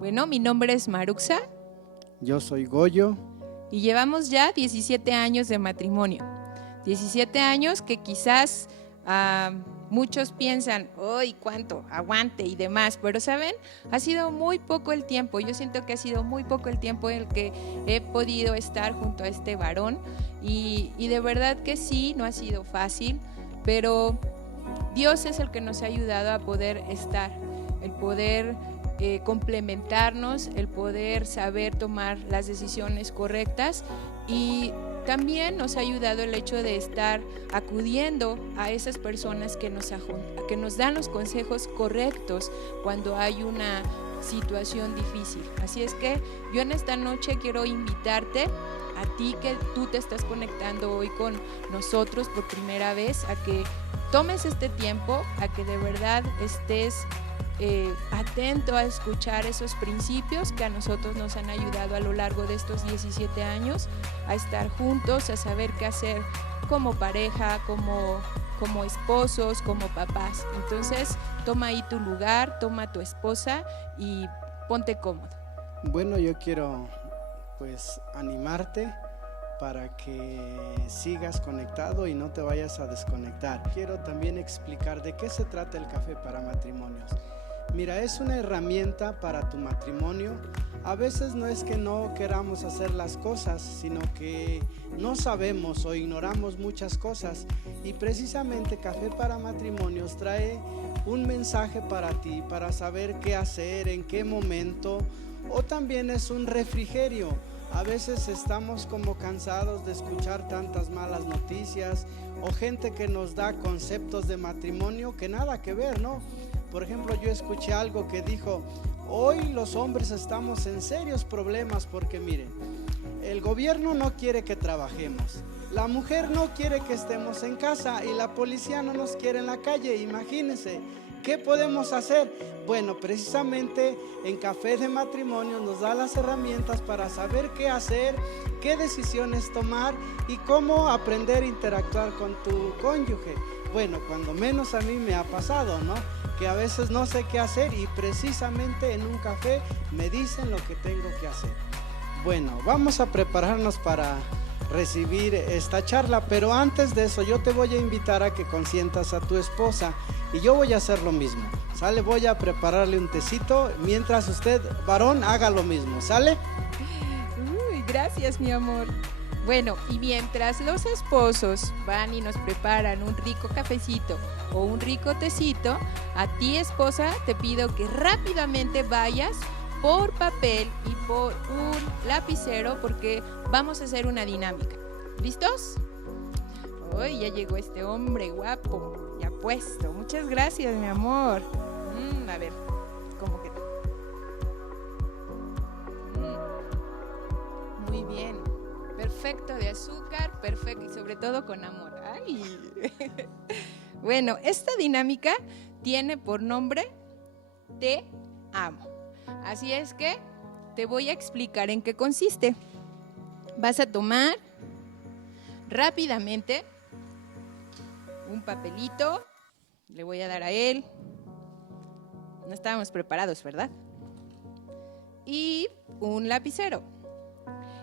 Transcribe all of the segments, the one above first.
Bueno, mi nombre es Maruxa. Yo soy Goyo. Y llevamos ya 17 años de matrimonio. 17 años que quizás muchos piensan, ¡ay, cuánto! Aguante y demás. Pero, ¿saben? Ha sido muy poco el tiempo. Yo siento que ha sido muy poco el tiempo en el que he podido estar junto a este varón. Y de verdad que sí, no ha sido fácil, pero Dios es el que nos ha ayudado a poder estar, el poder complementarnos, el poder saber tomar las decisiones correctas, y también nos ha ayudado el hecho de estar acudiendo a esas personas que nos dan los consejos correctos cuando hay una situación difícil. Así es que yo en esta noche quiero invitarte a ti que tú te estás conectando hoy con nosotros por primera vez, a que tomes este tiempo, a que de verdad estés atento a escuchar esos principios que a nosotros nos han ayudado a lo largo de estos 17 años a estar juntos, a saber qué hacer como pareja, como esposos, como papás. Entonces, toma ahí tu lugar, toma a tu esposa y ponte cómodo. Bueno, yo quiero pues animarte para que sigas conectado y no te vayas a desconectar. Quiero también explicar de qué se trata el café para matrimonios. Mira, es una herramienta para tu matrimonio. A veces no es que no queramos hacer las cosas, sino que no sabemos o ignoramos muchas cosas. Y precisamente Café para Matrimonios trae un mensaje para ti, para saber qué hacer, en qué momento, o también es un refrigerio. A veces estamos como cansados de escuchar tantas malas noticias o gente que nos da conceptos de matrimonio que nada que ver, ¿no? Por ejemplo, yo escuché algo que dijo, hoy los hombres estamos en serios problemas porque miren, el gobierno no quiere que trabajemos, la mujer no quiere que estemos en casa y la policía no nos quiere en la calle. Imagínense, ¿qué podemos hacer? Bueno, precisamente en Café de Matrimonio nos da las herramientas para saber qué hacer, qué decisiones tomar y cómo aprender a interactuar con tu cónyuge. Bueno, cuando menos a mí me ha pasado, ¿no? Que a veces no sé qué hacer y precisamente en un café me dicen lo que tengo que hacer. Bueno, vamos a prepararnos para recibir esta charla, pero antes de eso yo te voy a invitar a que consientas a tu esposa y yo voy a hacer lo mismo, ¿sale? Voy a prepararle un tecito mientras usted, varón, haga lo mismo, ¿sale? Uy, gracias, mi amor. Bueno, y mientras los esposos van y nos preparan un rico cafecito o un rico tecito, a ti, esposa, te pido que rápidamente vayas por papel y por un lapicero porque vamos a hacer una dinámica. ¿Listos? Hoy ya llegó este hombre guapo, ya puesto. Muchas gracias, mi amor. A ver, ¿cómo queda? Muy bien. Perfecto de azúcar, perfecto, y sobre todo con amor. ¡Ay! Bueno, esta dinámica tiene por nombre Te amo. Así es que te voy a explicar en qué consiste. Vas a tomar rápidamente un papelito, le voy a dar a él. No estábamos preparados, ¿verdad? Y un lapicero.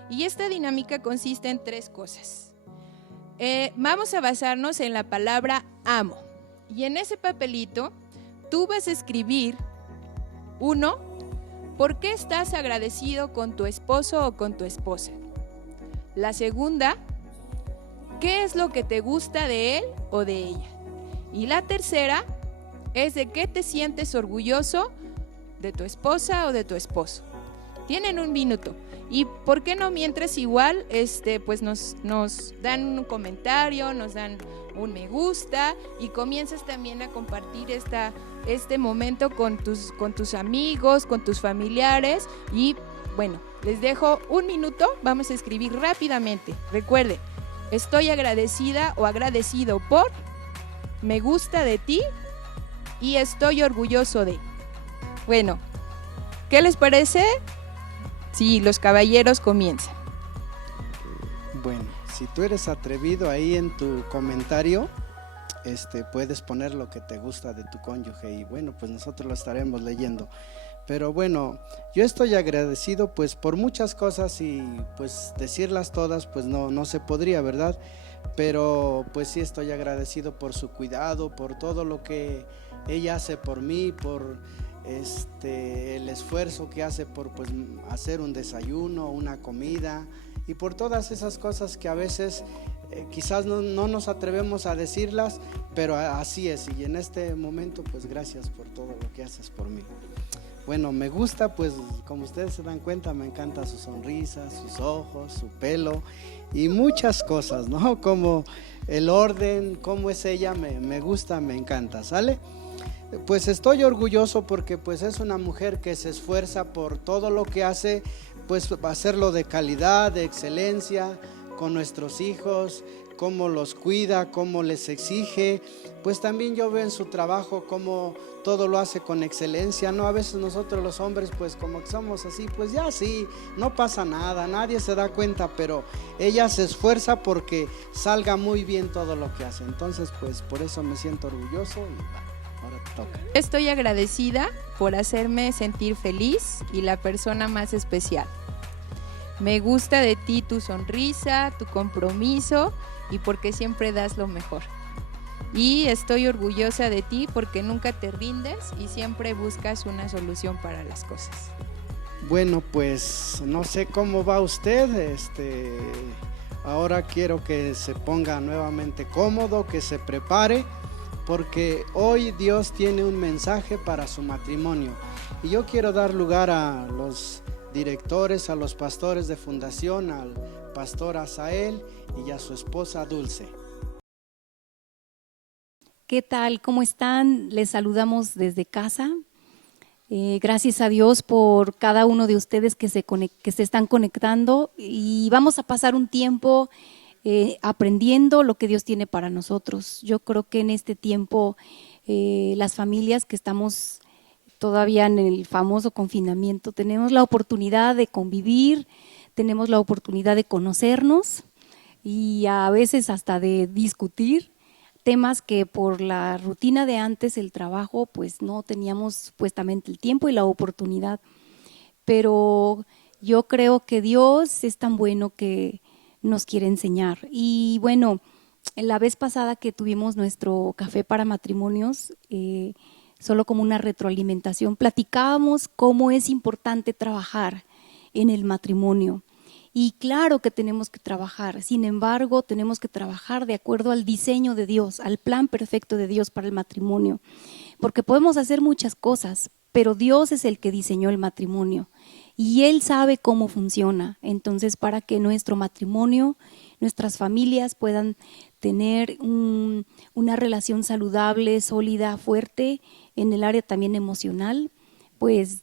Y esta dinámica consiste en 3 cosas. Vamos a basarnos en la palabra amo. Y en ese papelito tú vas a escribir 1, ¿por qué estás agradecido con tu esposo o con tu esposa? La segunda, ¿qué es lo que te gusta de él o de ella? Y la tercera es de qué te sientes orgulloso de tu esposa o de tu esposo. Tienen 1 minuto. Y por qué no, mientras igual pues nos dan un comentario, nos dan un me gusta y comienzas también a compartir este momento con tus amigos, con tus familiares. Y bueno, les dejo 1 minuto, vamos a escribir rápidamente. Recuerden, estoy agradecida o agradecido por, me gusta de ti y estoy orgulloso de. Bueno, ¿qué les parece? Sí, los caballeros comienzan. Bueno, si tú eres atrevido ahí en tu comentario, puedes poner lo que te gusta de tu cónyuge y bueno, pues nosotros lo estaremos leyendo. Pero bueno, yo estoy agradecido pues por muchas cosas y pues decirlas todas pues no se podría, ¿verdad? Pero pues sí estoy agradecido por su cuidado, por todo lo que ella hace por mí, por el esfuerzo que hace por pues hacer un desayuno, una comida y por todas esas cosas que a veces quizás no nos atrevemos a decirlas, pero así es. Y en este momento pues gracias por todo lo que haces por mí. Bueno, me gusta, pues como ustedes se dan cuenta, me encanta su sonrisa, sus ojos, su pelo y muchas cosas, ¿no? Como el orden, cómo es ella, me gusta, me encanta, ¿sale? Pues estoy orgulloso porque pues es una mujer que se esfuerza por todo lo que hace, pues hacerlo de calidad, de excelencia, con nuestros hijos, cómo los cuida, cómo les exige. Pues también yo veo en su trabajo cómo todo lo hace con excelencia, ¿no? A veces nosotros los hombres pues como que somos así, pues ya sí, no pasa nada, nadie se da cuenta, pero ella se esfuerza porque salga muy bien todo lo que hace. Entonces pues por eso me siento orgulloso y ahora te toca. Estoy agradecida por hacerme sentir feliz y la persona más especial. Me gusta de ti tu sonrisa, tu compromiso y porque siempre das lo mejor. Y estoy orgullosa de ti porque nunca te rindes y siempre buscas una solución para las cosas. Bueno, pues no sé cómo va usted, ahora quiero que se ponga nuevamente cómodo, que se prepare, porque hoy Dios tiene un mensaje para su matrimonio. Y yo quiero dar lugar a los directores, a los pastores de fundación, al pastor Asael y a su esposa Dulce. ¿Qué tal? ¿Cómo están? Les saludamos desde casa. Gracias a Dios por cada uno de ustedes que se están conectando y vamos a pasar un tiempo aprendiendo lo que Dios tiene para nosotros. Yo creo que en este tiempo las familias que estamos todavía en el famoso confinamiento tenemos la oportunidad de convivir, tenemos la oportunidad de conocernos y a veces hasta de discutir temas que por la rutina de antes, el trabajo, pues no teníamos supuestamente el tiempo y la oportunidad. Pero yo creo que Dios es tan bueno que nos quiere enseñar. Y bueno, la vez pasada que tuvimos nuestro café para matrimonios, solo como una retroalimentación, platicábamos cómo es importante trabajar en el matrimonio. Y claro que tenemos que trabajar, sin embargo, tenemos que trabajar de acuerdo al diseño de Dios, al plan perfecto de Dios para el matrimonio, porque podemos hacer muchas cosas, pero Dios es el que diseñó el matrimonio y Él sabe cómo funciona. Entonces, para que nuestro matrimonio, nuestras familias puedan tener una relación saludable, sólida, fuerte, en el área también emocional, pues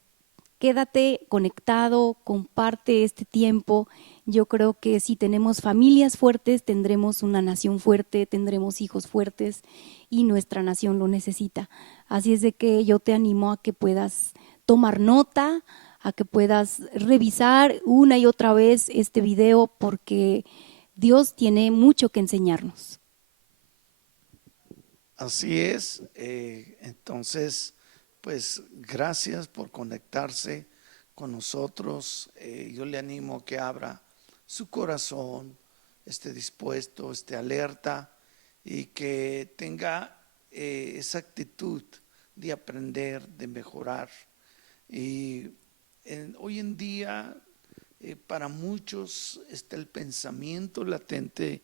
quédate conectado, comparte este tiempo. Yo creo que si tenemos familias fuertes, tendremos una nación fuerte, tendremos hijos fuertes y nuestra nación lo necesita. Así es de que yo te animo a que puedas tomar nota, a que puedas revisar una y otra vez este video porque Dios tiene mucho que enseñarnos. Así es, entonces, pues gracias por conectarse con nosotros. Yo le animo a que abra su corazón, esté dispuesto, esté alerta y que tenga esa actitud de aprender, de mejorar. Y hoy en día para muchos está el pensamiento latente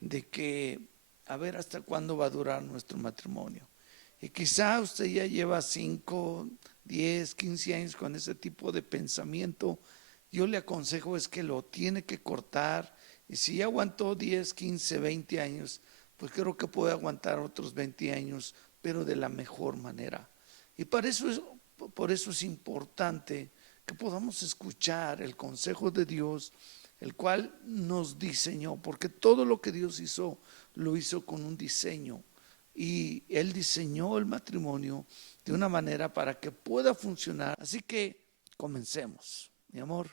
de que a ver hasta cuándo va a durar nuestro matrimonio. Y quizá usted ya lleva 5, 10, 15 años con ese tipo de pensamiento. Yo le aconsejo es que lo tiene que cortar. Y si ya aguantó 10, 15, 20 años, pues creo que puede aguantar otros 20 años, pero de la mejor manera. Y por eso es importante que podamos escuchar el consejo de Dios, el cual nos diseñó, porque todo lo que Dios hizo, lo hizo con un diseño. Y Él diseñó el matrimonio de una manera para que pueda funcionar. Así que comencemos, mi amor.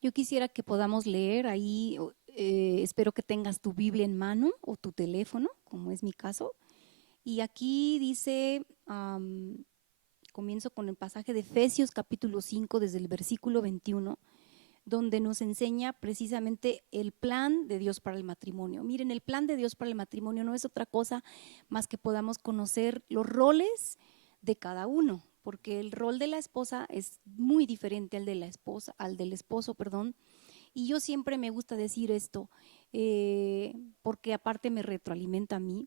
Yo quisiera que podamos leer ahí, espero que tengas tu Biblia en mano o tu teléfono, como es mi caso. Y aquí dice Comienzo con el pasaje de Efesios capítulo 5, desde el versículo 21, donde nos enseña precisamente el plan de Dios para el matrimonio. Miren, el plan de Dios para el matrimonio no es otra cosa más que podamos conocer los roles de cada uno, porque el rol de la esposa es muy diferente al de la esposa, al del esposo, perdón. Y yo siempre me gusta decir esto, porque aparte me retroalimenta a mí.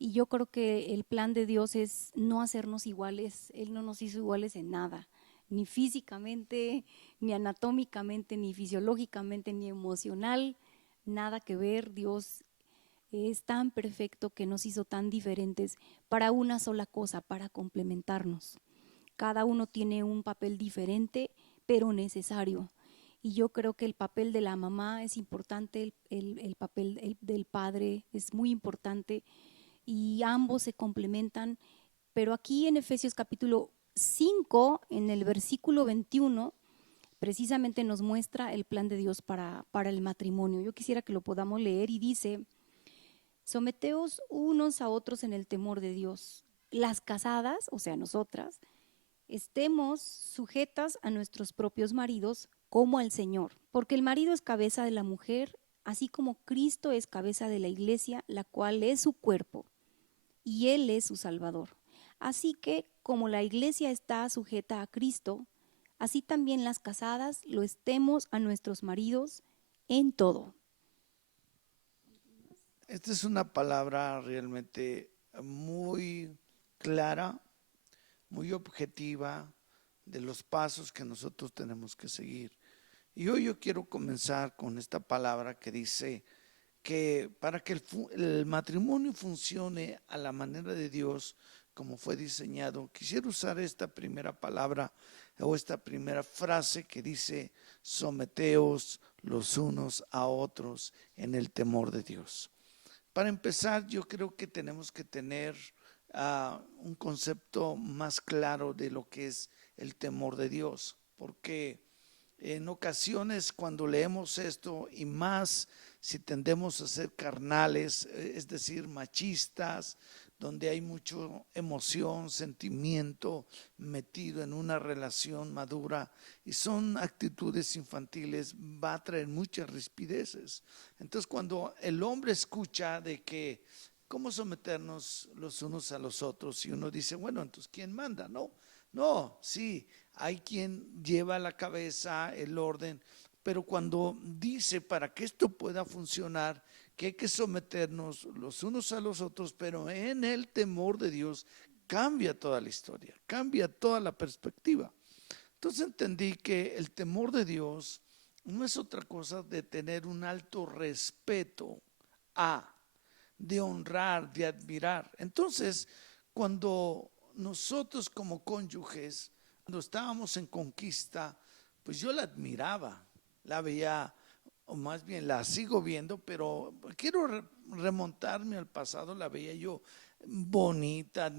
Y yo creo que el plan de Dios es no hacernos iguales. Él no nos hizo iguales en nada, ni físicamente, ni anatómicamente, ni fisiológicamente, ni emocional, nada que ver. Dios es tan perfecto que nos hizo tan diferentes para una sola cosa, para complementarnos. Cada uno tiene un papel diferente, pero necesario. Y yo creo que el papel de la mamá es importante, el papel del padre es muy importante, y ambos se complementan, pero aquí en Efesios capítulo 5, en el versículo 21, precisamente nos muestra el plan de Dios para el matrimonio. Yo quisiera que lo podamos leer y dice: someteos unos a otros en el temor de Dios. Las casadas, o sea nosotras, estemos sujetas a nuestros propios maridos como al Señor, porque el marido es cabeza de la mujer, así como Cristo es cabeza de la iglesia, la cual es su cuerpo, y Él es su Salvador. Así que, como la iglesia está sujeta a Cristo, así también las casadas lo estemos a nuestros maridos en todo. Esta es una palabra realmente muy clara, muy objetiva de los pasos que nosotros tenemos que seguir. Y hoy yo quiero comenzar con esta palabra que dice que para que el matrimonio funcione a la manera de Dios, como fue diseñado, quisiera usar esta primera palabra o esta primera frase que dice: someteos los unos a otros en el temor de Dios. Para empezar, yo creo que tenemos que tener un concepto más claro de lo que es el temor de Dios, porque en ocasiones cuando leemos esto, y más si tendemos a ser carnales, es decir, machistas, donde hay mucha emoción, sentimiento metido en una relación madura y son actitudes infantiles, va a traer muchas rispideces. Entonces cuando el hombre escucha de que cómo someternos los unos a los otros, y uno dice, bueno, entonces ¿quién manda? No, sí, hay quien lleva la cabeza, el orden, pero cuando dice para que esto pueda funcionar, que hay que someternos los unos a los otros, pero en el temor de Dios, cambia toda la historia, cambia toda la perspectiva. Entonces entendí que el temor de Dios no es otra cosa de tener un alto respeto de honrar, de admirar. Entonces, cuando nosotros como cónyuges, cuando estábamos en conquista, pues yo la admiraba, la veía, o más bien la sigo viendo, pero quiero remontarme al pasado, la veía yo bonita,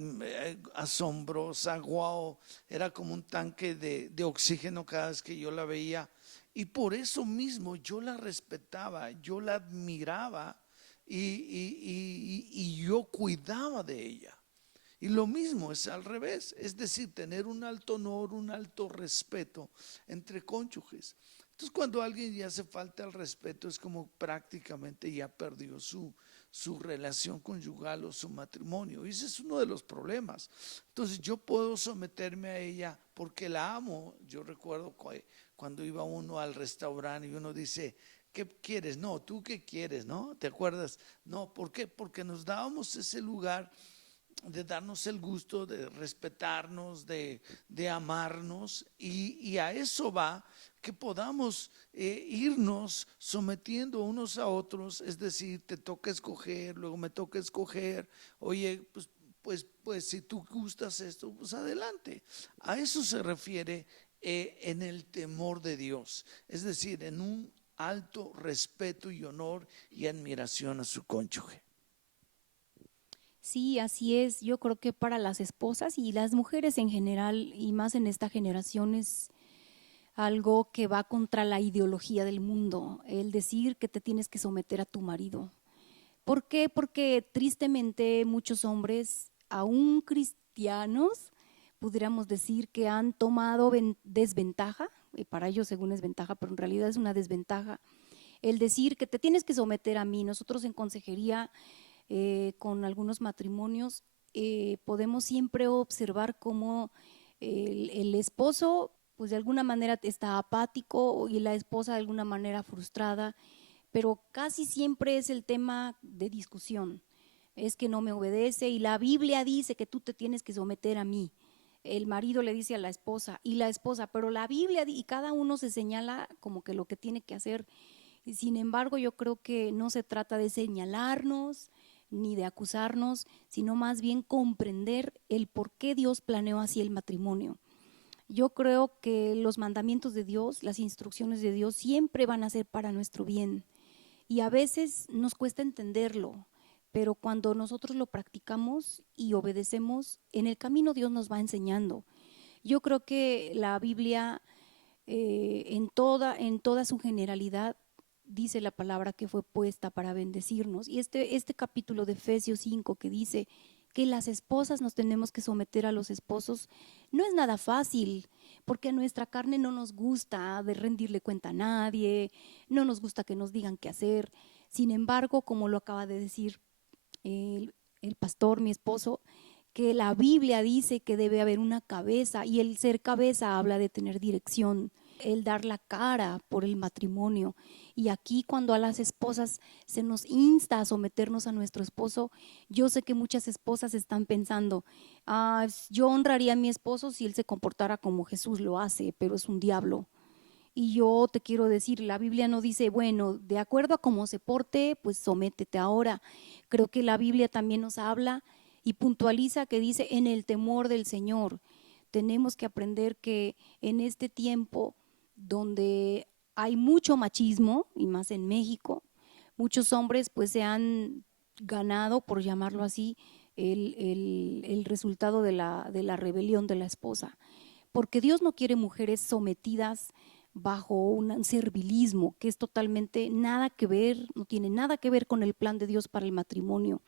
asombrosa, guau, era como un tanque de oxígeno cada vez que yo la veía, y por eso mismo yo la respetaba, yo la admiraba, y yo cuidaba de ella. Y lo mismo es al revés, es decir, tener un alto honor, un alto respeto entre cónyuges. Entonces cuando a alguien ya hace falta el respeto, es como prácticamente ya perdió su relación conyugal o su matrimonio, y ese es uno de los problemas. Entonces yo puedo someterme a ella porque la amo. Yo recuerdo cuando iba uno al restaurante y uno dice: ¿qué quieres? No, ¿tú qué quieres? ¿No? ¿Te acuerdas? No, ¿por qué? Porque nos dábamos ese lugar de darnos el gusto de respetarnos, de amarnos, y a eso va que podamos irnos sometiendo unos a otros, es decir, te toca escoger, luego me toca escoger, oye, pues si tú gustas esto, pues adelante. A eso se refiere en el temor de Dios, es decir, en un alto respeto y honor y admiración a su cónyuge. Sí, así es. Yo creo que para las esposas y las mujeres en general, y más en esta generación, es algo que va contra la ideología del mundo, el decir que te tienes que someter a tu marido. ¿Por qué? Porque tristemente muchos hombres, aún cristianos, pudiéramos decir que han tomado desventaja, y para ellos según es ventaja, pero en realidad es una desventaja, el decir que te tienes que someter a mí. Nosotros en consejería con algunos matrimonios podemos siempre observar cómo el esposo pues de alguna manera está apático y la esposa de alguna manera frustrada, pero casi siempre es el tema de discusión. Es que no me obedece y la Biblia dice que tú te tienes que someter a mí. El marido le dice a la esposa y la esposa, pero la Biblia, y cada uno se señala como que lo que tiene que hacer. Y sin embargo, yo creo que no se trata de señalarnos ni de acusarnos, sino más bien comprender el por qué Dios planeó así el matrimonio. Yo creo que los mandamientos de Dios, las instrucciones de Dios siempre van a ser para nuestro bien y a veces nos cuesta entenderlo, pero cuando nosotros lo practicamos y obedecemos, en el camino Dios nos va enseñando. Yo creo que la Biblia en toda su generalidad dice la palabra que fue puesta para bendecirnos. Y este capítulo de Efesios 5 que dice que las esposas nos tenemos que someter a los esposos, no es nada fácil, porque a nuestra carne no nos gusta de rendirle cuenta a nadie, no nos gusta que nos digan qué hacer. Sin embargo, como lo acaba de decir el pastor, mi esposo, que la Biblia dice que debe haber una cabeza y el ser cabeza habla de tener dirección, el dar la cara por el matrimonio. Y aquí cuando a las esposas se nos insta a someternos a nuestro esposo, yo sé que muchas esposas están pensando, yo honraría a mi esposo si él se comportara como Jesús lo hace, pero es un diablo. Y yo te quiero decir, la Biblia no dice, bueno, de acuerdo a cómo se porte, pues sométete ahora. Creo que la Biblia también nos habla y puntualiza que dice en el temor del Señor. Tenemos que aprender que en este tiempo donde hay mucho machismo, y más en México, muchos hombres pues se han ganado, por llamarlo así, el resultado de la rebelión de la esposa. Porque Dios no quiere mujeres sometidas bajo un servilismo que es totalmente nada que ver, no tiene nada que ver con el plan de Dios para el matrimonio.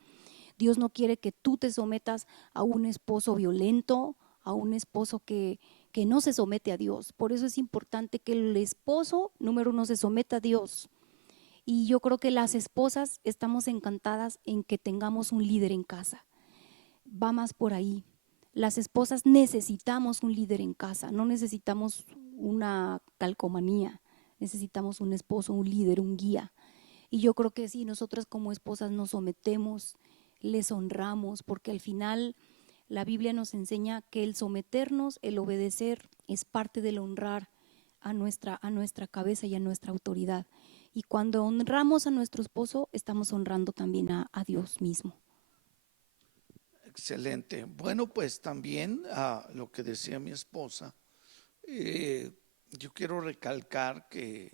Dios no quiere que tú te sometas a un esposo violento, a un esposo que no se somete a Dios. Por eso es importante que el esposo, número uno, se someta a Dios. Y yo creo que las esposas estamos encantadas en que tengamos un líder en casa. Va más por ahí. Las esposas necesitamos un líder en casa, no necesitamos una calcomanía, necesitamos un esposo, un líder, un guía. Y yo creo que si nosotras como esposas nos sometemos, les honramos, porque al final la Biblia nos enseña que el someternos, el obedecer, es parte del honrar a nuestra cabeza y a nuestra autoridad. Y cuando honramos a nuestro esposo, estamos honrando también a Dios mismo. Excelente. Bueno, pues también lo que decía mi esposa, yo quiero recalcar que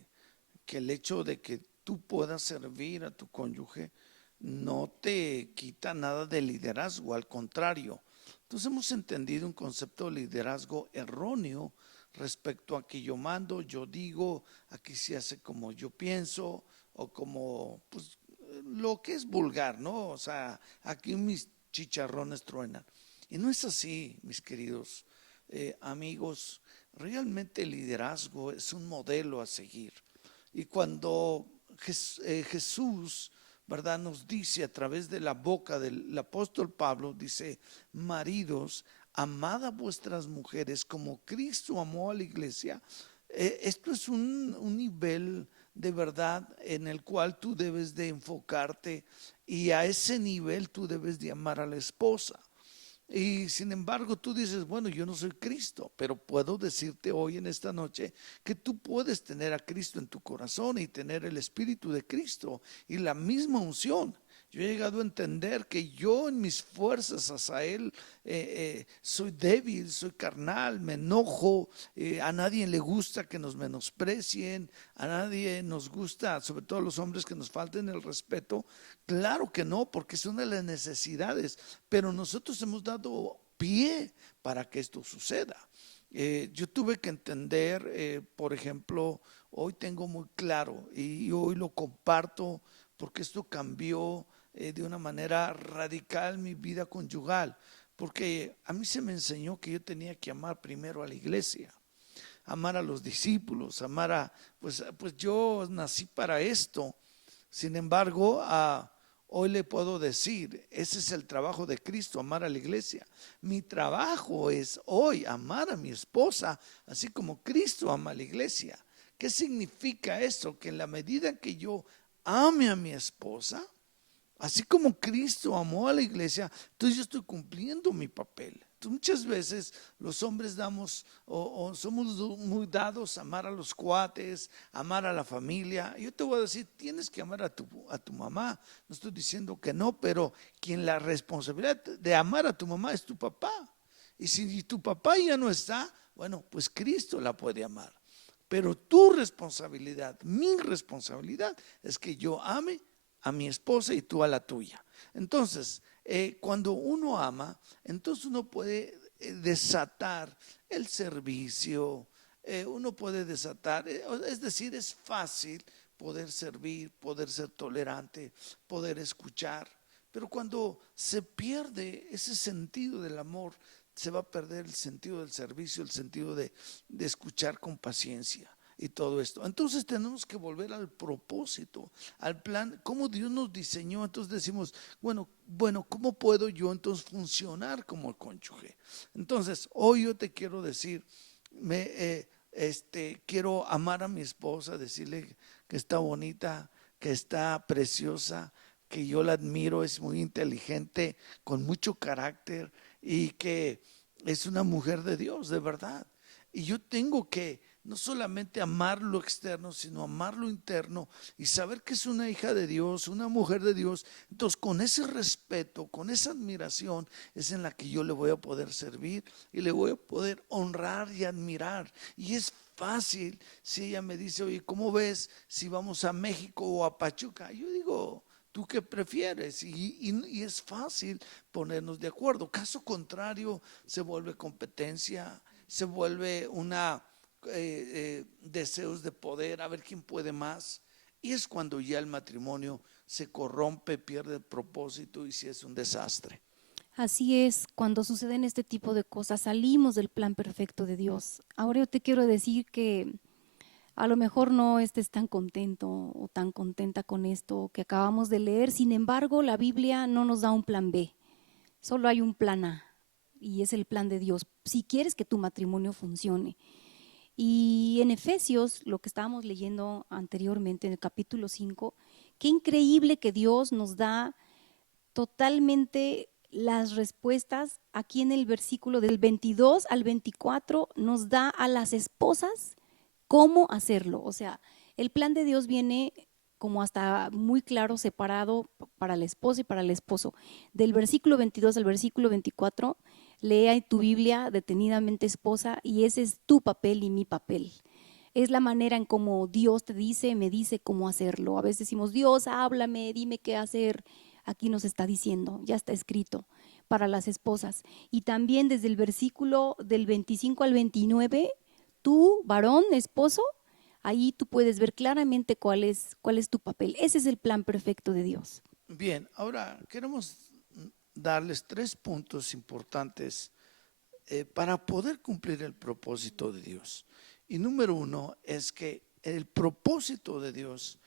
el hecho de que tú puedas servir a tu cónyuge no te quita nada de liderazgo, al contrario. Entonces hemos entendido un concepto de liderazgo erróneo respecto a que yo mando, yo digo, aquí se hace como yo pienso o como pues, lo que es vulgar, ¿no? O sea, aquí mis chicharrones truenan. Y no es así, mis queridos amigos. Realmente el liderazgo es un modelo a seguir. Y cuando Jesús, ¿verdad?, nos dice a través de la boca del apóstol Pablo, dice, maridos, amad a vuestras mujeres como Cristo amó a la iglesia. Esto es un nivel de verdad en el cual tú debes de enfocarte y a ese nivel tú debes de amar a la esposa. Y sin embargo tú dices, bueno, yo no soy Cristo, pero puedo decirte hoy en esta noche que tú puedes tener a Cristo en tu corazón y tener el Espíritu de Cristo y la misma unción. Yo he llegado a entender que yo en mis fuerzas hacia Él soy débil, soy carnal, me enojo, a nadie le gusta que nos menosprecien, a nadie nos gusta, sobre todo a los hombres, que nos falten el respeto. Claro que no, porque es una de las necesidades, pero nosotros hemos dado pie para que esto suceda. Yo tuve que entender, por ejemplo, hoy tengo muy claro y hoy lo comparto porque esto cambió de una manera radical mi vida conyugal, porque a mí se me enseñó que yo tenía que amar primero a la iglesia, amar a los discípulos, pues yo nací para esto. Sin embargo, hoy le puedo decir, ese es el trabajo de Cristo, amar a la iglesia. Mi trabajo es hoy amar a mi esposa, así como Cristo ama a la iglesia. ¿Qué significa esto? Que en la medida que yo ame a mi esposa, así como Cristo amó a la iglesia, entonces yo estoy cumpliendo mi papel. Entonces, muchas veces los hombres o somos muy dados a amar a los cuates, amar a la familia. Yo te voy a decir, tienes que amar a tu mamá. No estoy diciendo que no, pero quien la responsabilidad de amar a tu mamá es tu papá. Y si tu papá ya no está, bueno, pues Cristo la puede amar. Pero tu responsabilidad, mi responsabilidad es que yo ame a mi esposa y tú a la tuya. Entonces, cuando uno ama, entonces uno puede desatar el servicio, uno puede desatar, es decir, es fácil poder servir, poder ser tolerante, poder escuchar. Pero cuando se pierde ese sentido del amor, se va a perder el sentido del servicio, el sentido de escuchar con paciencia y todo esto. Entonces tenemos que volver al propósito, al plan, cómo Dios nos diseñó. Entonces decimos, bueno, ¿cómo puedo yo entonces funcionar como cónyuge? Entonces, hoy yo te quiero decir, quiero amar a mi esposa, decirle que está bonita, que está preciosa, que yo la admiro, es muy inteligente, con mucho carácter y que es una mujer de Dios, de verdad. Y yo tengo que no solamente amar lo externo, sino amar lo interno y saber que es una hija de Dios, una mujer de Dios. Entonces, con ese respeto, con esa admiración, es en la que yo le voy a poder servir y le voy a poder honrar y admirar. Y es fácil si ella me dice, oye, ¿cómo ves si vamos a México o a Pachuca? Yo digo, ¿tú qué prefieres? Y es fácil ponernos de acuerdo. Caso contrario, se vuelve competencia, se vuelve deseos de poder, a ver quién puede más. Y es cuando ya el matrimonio se corrompe, pierde el propósito y sí es un desastre. Así es, cuando suceden este tipo de cosas, salimos del plan perfecto de Dios. Ahora yo te quiero decir que a lo mejor no estés tan contento o tan contenta con esto que acabamos de leer. Sin embargo, la Biblia no nos da un plan B, solo hay un plan A y es el plan de Dios, si quieres que tu matrimonio funcione. Y en Efesios, lo que estábamos leyendo anteriormente en el capítulo 5, qué increíble que Dios nos da totalmente las respuestas. Aquí en el versículo del 22 al 24 nos da a las esposas cómo hacerlo. O sea, el plan de Dios viene como hasta muy claro, separado para la esposa y para el esposo. Del versículo 22 al versículo 24, lea tu Biblia detenidamente, esposa, y ese es tu papel y mi papel. Es la manera en cómo Dios te dice, me dice cómo hacerlo. A veces decimos, Dios, háblame, dime qué hacer. Aquí nos está diciendo, ya está escrito para las esposas. Y también desde el versículo del 25 al 29, tú, varón, esposo, ahí tú puedes ver claramente cuál es tu papel. Ese es el plan perfecto de Dios. Bien, ahora queremos darles 3 puntos importantes para poder cumplir el propósito de Dios. Y número 1 es que el propósito de Dios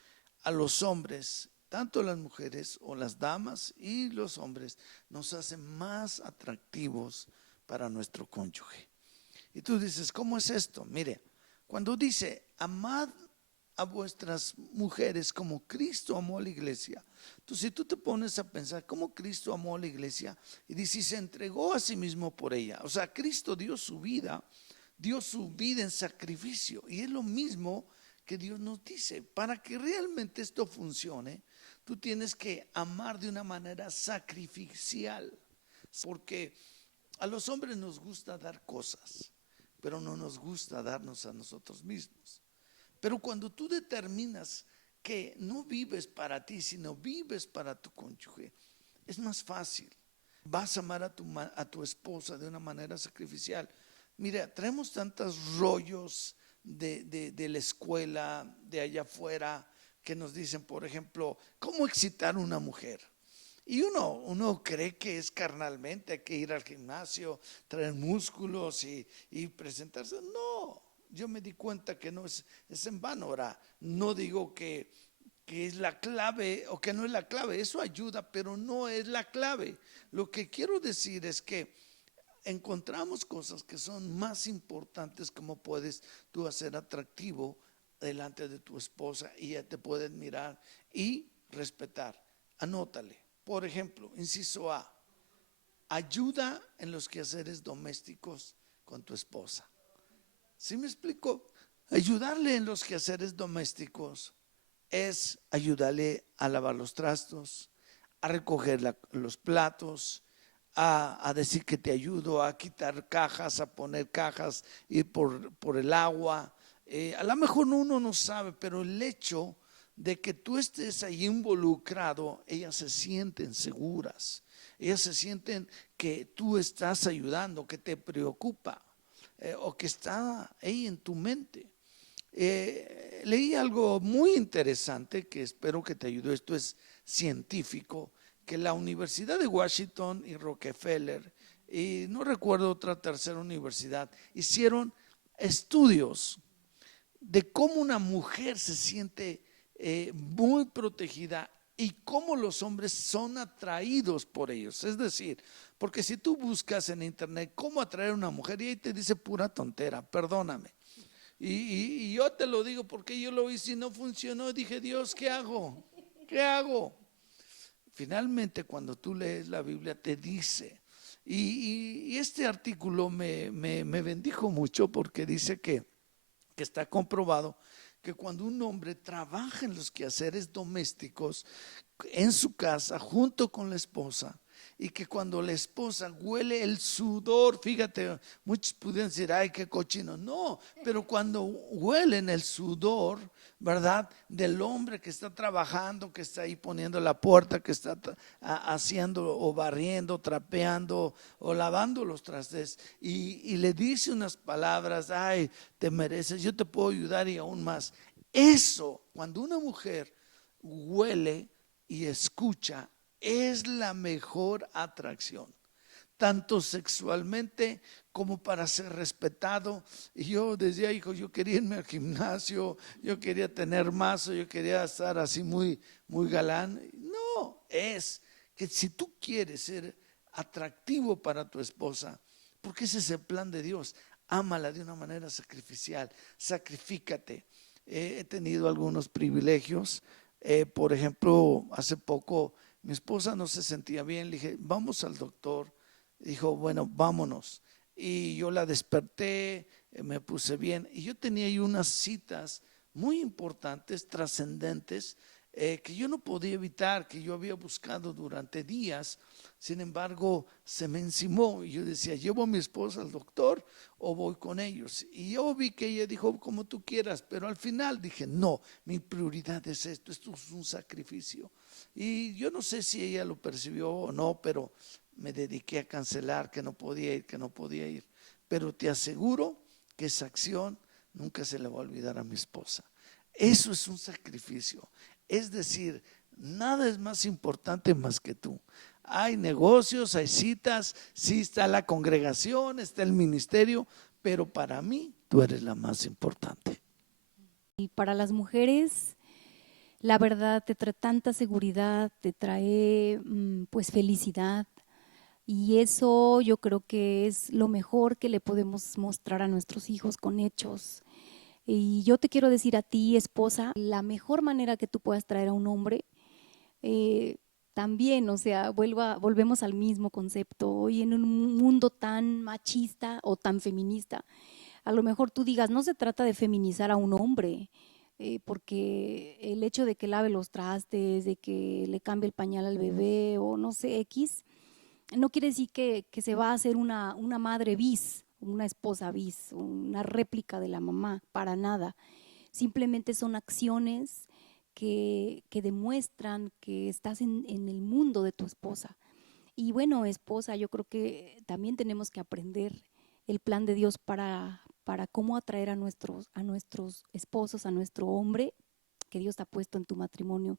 a los hombres, tanto las mujeres o las damas y los hombres, nos hace más atractivos para nuestro cónyuge. Y tú dices, ¿cómo es esto? Mire, cuando dice, amad a vuestras mujeres como Cristo amó a la iglesia. Entonces, si tú te pones a pensar cómo Cristo amó a la iglesia y dice, se entregó a sí mismo por ella. O sea, Cristo dio su vida en sacrificio. Y es lo mismo que Dios nos dice. Para que realmente esto funcione, tú tienes que amar de una manera sacrificial. Porque a los hombres nos gusta dar cosas, pero no nos gusta darnos a nosotros mismos. Pero cuando tú determinas que no vives para ti, sino vives para tu cónyuge, es más fácil. Vas a amar a tu esposa de una manera sacrificial. Mira, traemos tantos rollos de la escuela, de allá afuera, que nos dicen, por ejemplo, cómo excitar a una mujer. Y uno cree que es carnalmente, hay que ir al gimnasio, traer músculos y presentarse. No, yo me di cuenta que no es en vano. Ahora, no digo que es la clave o que no es la clave, eso ayuda, pero no es la clave. Lo que quiero decir es que encontramos cosas que son más importantes, como puedes tú hacer atractivo delante de tu esposa y ya te pueden mirar y respetar. Anótale. Por ejemplo, inciso A, ayuda en los quehaceres domésticos con tu esposa. ¿Sí me explico? Ayudarle en los quehaceres domésticos es ayudarle a lavar los trastos, a recoger los platos, a decir que te ayudo, a quitar cajas, a poner cajas, ir por el agua. A lo mejor uno no sabe, pero el hecho de que tú estés ahí involucrado, ellas se sienten seguras, ellas se sienten que tú estás ayudando, que te preocupa o que está ahí en tu mente. Leí algo muy interesante que espero que te ayude. Esto es científico, que la Universidad de Washington y Rockefeller, y no recuerdo otra tercera universidad, hicieron estudios de cómo una mujer se siente muy protegida y cómo los hombres son atraídos por ellos. Es decir, porque si tú buscas en internet cómo atraer a una mujer y ahí te dice pura tontera, perdóname. Y yo te lo digo porque yo lo hice y no funcionó. Dije, Dios, ¿qué hago? ¿Qué hago? Finalmente, cuando tú lees la Biblia, te dice, y este artículo me bendijo mucho porque dice que está comprobado que cuando un hombre trabaja en los quehaceres domésticos en su casa junto con la esposa, y que cuando la esposa huele el sudor, fíjate, muchos pudieran decir, ay, qué cochino. No, pero cuando huelen el sudor, ¿verdad? Del hombre que está trabajando, que está ahí poniendo la puerta, que está haciendo o barriendo, trapeando o lavando los trastes, y le dice unas palabras, ay, te mereces, yo te puedo ayudar y aún más. Eso, cuando una mujer huele y escucha, es la mejor atracción, tanto sexualmente como para ser respetado. Y yo decía, hijo, yo quería irme al gimnasio, yo quería tener mazo, yo quería estar así muy galán. No, es que si tú quieres ser atractivo para tu esposa, porque ese es el plan de Dios, ámala de una manera sacrificial, sacrifícate. He tenido algunos privilegios. Por ejemplo, hace poco mi esposa no se sentía bien, le dije, vamos al doctor. Dijo, bueno, vámonos. Y yo la desperté, me puse bien. Y yo tenía ahí unas citas muy importantes, trascendentes, que yo no podía evitar, que yo había buscado durante días. Sin embargo, se me encimó y yo decía, ¿llevo a mi esposa al doctor o voy con ellos? Y yo vi que ella dijo, como tú quieras, pero al final dije, no, mi prioridad es esto es un sacrificio. Y yo no sé si ella lo percibió o no, pero me dediqué a cancelar, que no podía ir, que no podía ir. Pero te aseguro que esa acción nunca se le va a olvidar a mi esposa. Eso es un sacrificio. Es decir, nada es más importante más que tú. Hay negocios, hay citas, sí está la congregación, está el ministerio, pero para mí tú eres la más importante. Y para las mujeres, la verdad te trae tanta seguridad, te trae pues felicidad. Y eso yo creo que es lo mejor que le podemos mostrar a nuestros hijos con hechos. Y yo te quiero decir a ti, esposa, la mejor manera que tú puedas traer a un hombre, también, o sea, volvemos al mismo concepto. Hoy en un mundo tan machista o tan feminista, a lo mejor tú digas, no se trata de feminizar a un hombre, porque el hecho de que lave los trastes, de que le cambie el pañal al bebé o no sé, X, no quiere decir que se va a hacer una madre bis, una esposa bis, una réplica de la mamá, para nada. Simplemente son acciones que demuestran que estás en el mundo de tu esposa. Y bueno, esposa, yo creo que también tenemos que aprender el plan de Dios para cómo atraer a nuestros esposos, a nuestro hombre que Dios te ha puesto en tu matrimonio.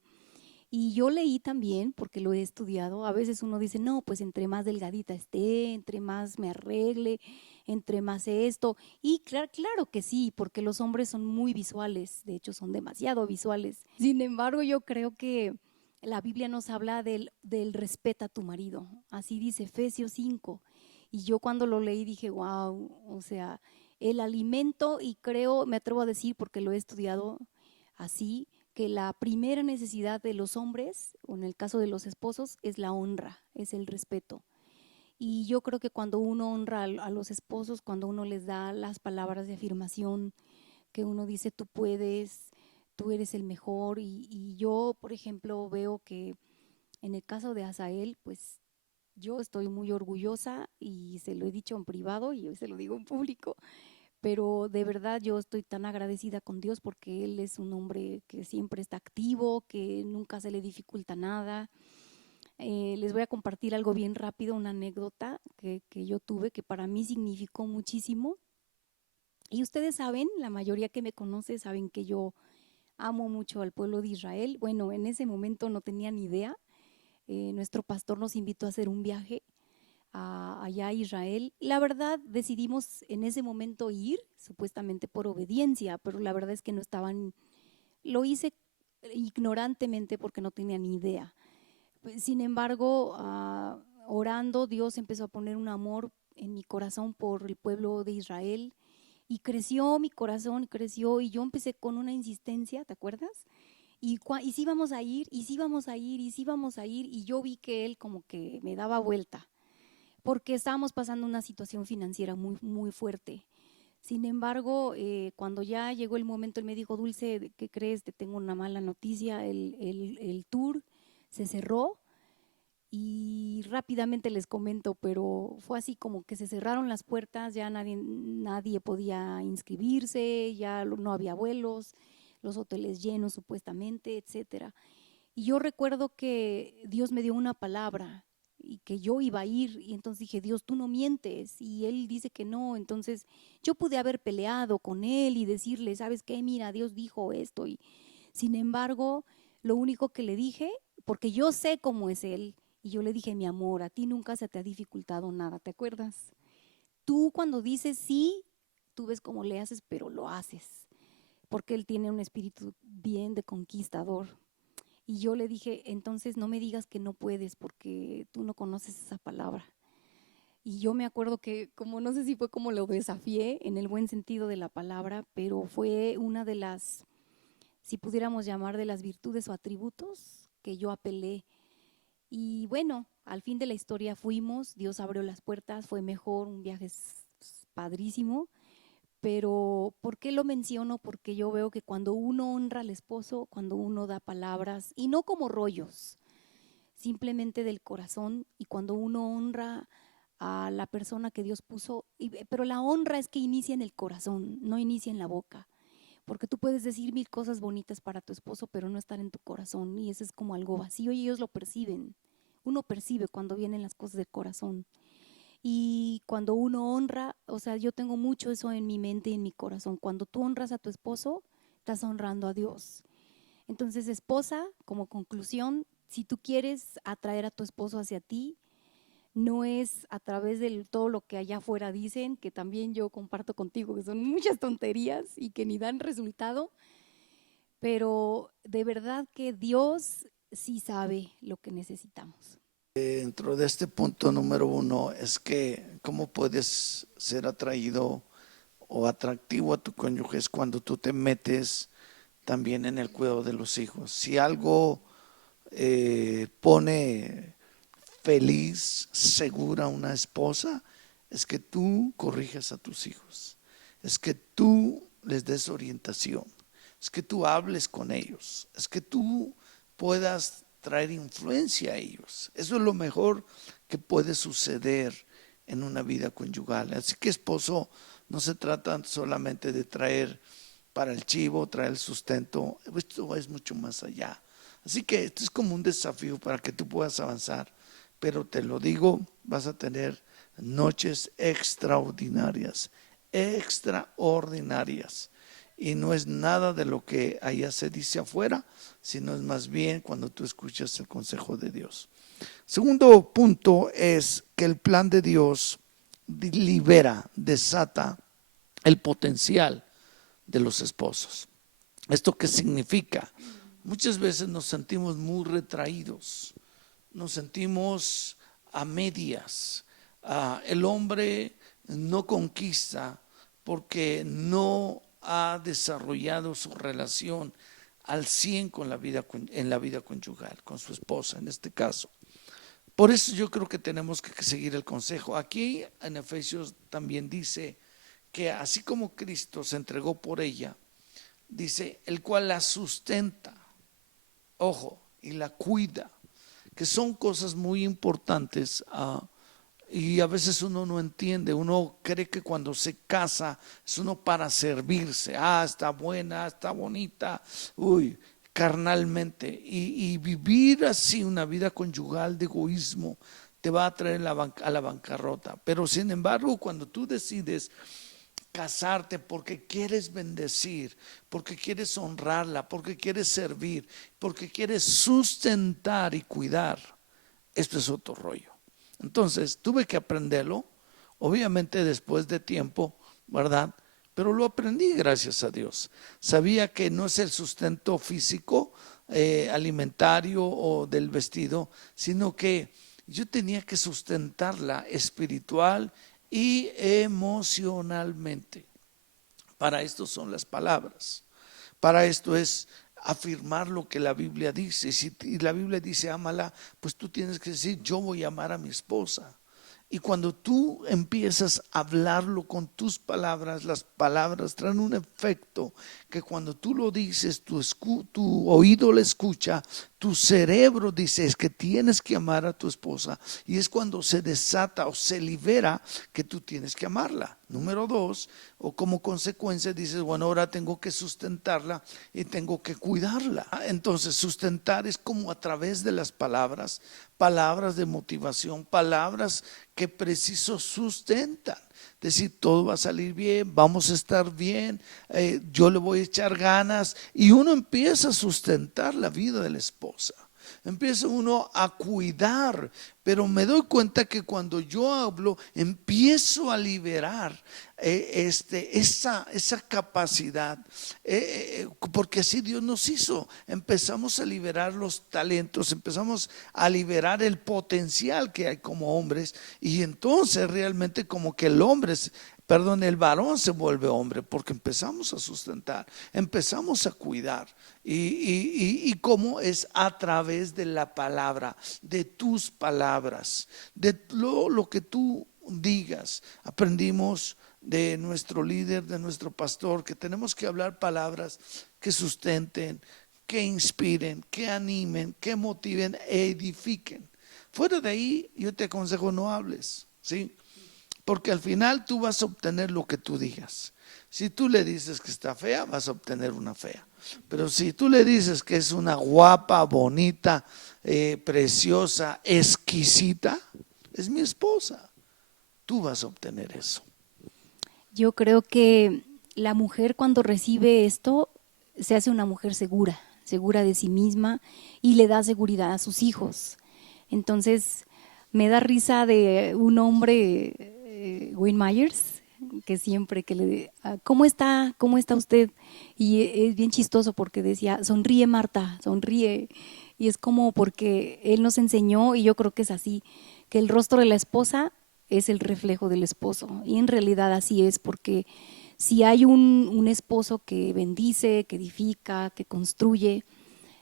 Y yo leí también, porque lo he estudiado, a veces uno dice, no, pues entre más delgadita esté, entre más me arregle, entre más esto. Y claro que sí, porque los hombres son muy visuales, de hecho son demasiado visuales. Sin embargo, yo creo que la Biblia nos habla del respeta a tu marido, así dice Efesios 5. Y yo cuando lo leí dije, wow, o sea, el alimento, y creo, me atrevo a decir porque lo he estudiado así, que la primera necesidad de los hombres, o en el caso de los esposos, es la honra, es el respeto. Y yo creo que cuando uno honra a los esposos, cuando uno les da las palabras de afirmación, que uno dice tú puedes, tú eres el mejor, y yo, por ejemplo, veo que en el caso de Asael, pues yo estoy muy orgullosa y se lo he dicho en privado y hoy se lo digo en público, pero de verdad yo estoy tan agradecida con Dios porque Él es un hombre que siempre está activo, que nunca se le dificulta nada. Les voy a compartir algo bien rápido, una anécdota que yo tuve que para mí significó muchísimo. Y ustedes saben, la mayoría que me conoce saben que yo amo mucho al pueblo de Israel. Bueno, en ese momento no tenía ni idea. Nuestro pastor nos invitó a hacer un viaje allá a Israel. La verdad decidimos en ese momento ir, supuestamente por obediencia, pero la verdad es que no estaban, lo hice ignorantemente porque no tenía ni idea. Sin embargo, orando, Dios empezó a poner un amor en mi corazón por el pueblo de Israel y creció mi corazón, creció, y yo empecé con una insistencia, ¿te acuerdas? Y sí vamos a ir, y sí vamos a ir, y sí vamos a ir, y yo vi que él como que me daba vuelta porque estábamos pasando una situación financiera muy, muy fuerte. Sin embargo, cuando ya llegó el momento, él me dijo, Dulce, ¿qué crees? Te tengo una mala noticia, el tour se cerró. Y rápidamente les comento, pero fue así como que se cerraron las puertas, ya nadie podía inscribirse, ya no había vuelos, los hoteles llenos supuestamente, etcétera. Y yo recuerdo que Dios me dio una palabra y que yo iba a ir, y entonces dije, Dios, tú no mientes, y él dice que no. Entonces yo pude haber peleado con él y decirle, ¿sabes qué? Mira, Dios dijo esto, y sin embargo, lo único que le dije, porque yo sé cómo es él, y yo le dije, mi amor, a ti nunca se te ha dificultado nada, ¿te acuerdas? Tú cuando dices sí, tú ves cómo le haces, pero lo haces, porque él tiene un espíritu bien de conquistador. Y yo le dije, entonces no me digas que no puedes porque tú no conoces esa palabra. Y yo me acuerdo que, como no sé si fue como lo desafié en el buen sentido de la palabra, pero fue una de las, si pudiéramos llamar, de las virtudes o atributos que yo apelé. Y bueno, al fin de la historia fuimos, Dios abrió las puertas, fue mejor, un viaje padrísimo. Pero ¿por qué lo menciono? Porque yo veo que cuando uno honra al esposo, cuando uno da palabras, y no como rollos, simplemente del corazón, y cuando uno honra a la persona que Dios puso, pero la honra es que inicia en el corazón, no inicia en la boca, porque tú puedes decir mil cosas bonitas para tu esposo, pero no estar en tu corazón, y eso es como algo vacío, y ellos lo perciben. Uno percibe cuando vienen las cosas del corazón. Y cuando uno honra, o sea, yo tengo mucho eso en mi mente y en mi corazón. Cuando tú honras a tu esposo, estás honrando a Dios. Entonces, esposa, como conclusión, si tú quieres atraer a tu esposo hacia ti, no es a través de todo lo que allá afuera dicen, que también yo comparto contigo, que son muchas tonterías y que ni dan resultado, pero de verdad que Dios sí sabe lo que necesitamos. Dentro de este punto número uno es que cómo puedes ser atraído o atractivo a tu cónyuge es cuando tú te metes también en el cuidado de los hijos. Si algo pone feliz, segura a una esposa, es que tú corriges a tus hijos, es que tú les des orientación, es que tú hables con ellos, es que tú puedas traer influencia a ellos. Eso es lo mejor que puede suceder en una vida conyugal. Así que esposo, no se trata solamente de traer para el chivo, traer el sustento, esto es mucho más allá. Así que esto es como un desafío para que tú puedas avanzar, pero te lo digo, vas a tener noches extraordinarias, extraordinarias. y no es nada de lo que allá se dice afuera, sino es más bien cuando tú escuchas el consejo de Dios. Segundo punto es que el plan de Dios libera, desata el potencial de los esposos. ¿Esto qué significa? Muchas veces nos sentimos muy retraídos, nos sentimos a medias. El hombre no conquista porque no ha desarrollado su relación al 100 con en la vida conyugal, con su esposa en este caso. Por eso yo creo que tenemos que seguir el consejo. Aquí en Efesios también dice que así como Cristo se entregó por ella, dice, el cual la sustenta, ojo, y la cuida, que son cosas muy importantes. Y a veces uno no entiende, uno cree que cuando se casa es uno para servirse, está buena, está bonita, carnalmente, y vivir así una vida conyugal de egoísmo te va a traer a la bancarrota. Pero sin embargo, cuando tú decides casarte porque quieres bendecir, porque quieres honrarla, porque quieres servir, porque quieres sustentar y cuidar, esto es otro rollo. Entonces tuve que aprenderlo, obviamente después de tiempo, ¿verdad? Pero lo aprendí, gracias a Dios. Sabía que no es el sustento físico, alimentario o del vestido, sino que yo tenía que sustentarla espiritual y emocionalmente. Para esto son las palabras. Para esto es afirmar lo que la Biblia dice. Y si la Biblia dice ámala, pues tú tienes que decir yo voy a amar a mi esposa. Y cuando tú empiezas a hablarlo con tus palabras, las palabras traen un efecto que cuando tú lo dices, tu oído le escucha, tu cerebro dice es que tienes que amar a tu esposa, y es cuando se desata o se libera que tú tienes que amarla. Número 2, o como consecuencia dices, bueno, ahora tengo que sustentarla y tengo que cuidarla. Entonces sustentar es como a través de las palabras, palabras de motivación, palabras que preciso sustentan. Decir, todo va a salir bien, vamos a estar bien, yo le voy a echar ganas, y uno empieza a sustentar la vida de la esposa. Empieza uno a cuidar, pero me doy cuenta que cuando yo hablo empiezo a liberar esa capacidad, porque así Dios nos hizo. Empezamos a liberar los talentos, empezamos a liberar el potencial que hay como hombres, y entonces realmente como que el varón se vuelve hombre, porque empezamos a sustentar, empezamos a cuidar. Y cómo es a través de la palabra, de tus palabras, de lo que tú digas. Aprendimos de nuestro líder, de nuestro pastor, que tenemos que hablar palabras que sustenten, que inspiren, que animen, que motiven e edifiquen. Fuera de ahí, yo te aconsejo no hables, ¿sí? Porque al final tú vas a obtener lo que tú digas. Si tú le dices que está fea, vas a obtener una fea. Pero si tú le dices que es una guapa, bonita, preciosa, exquisita, es mi esposa, tú vas a obtener eso. Yo creo que la mujer cuando recibe esto se hace una mujer segura, segura de sí misma, y le da seguridad a sus hijos. Entonces me da risa de un hombre, Wayne Myers, que siempre que le ¿cómo está usted? Y es bien chistoso porque decía, sonríe Marta, sonríe. Y es como porque él nos enseñó, y yo creo que es así, que el rostro de la esposa es el reflejo del esposo. Y en realidad así es, porque si hay un esposo que bendice, que edifica, que construye,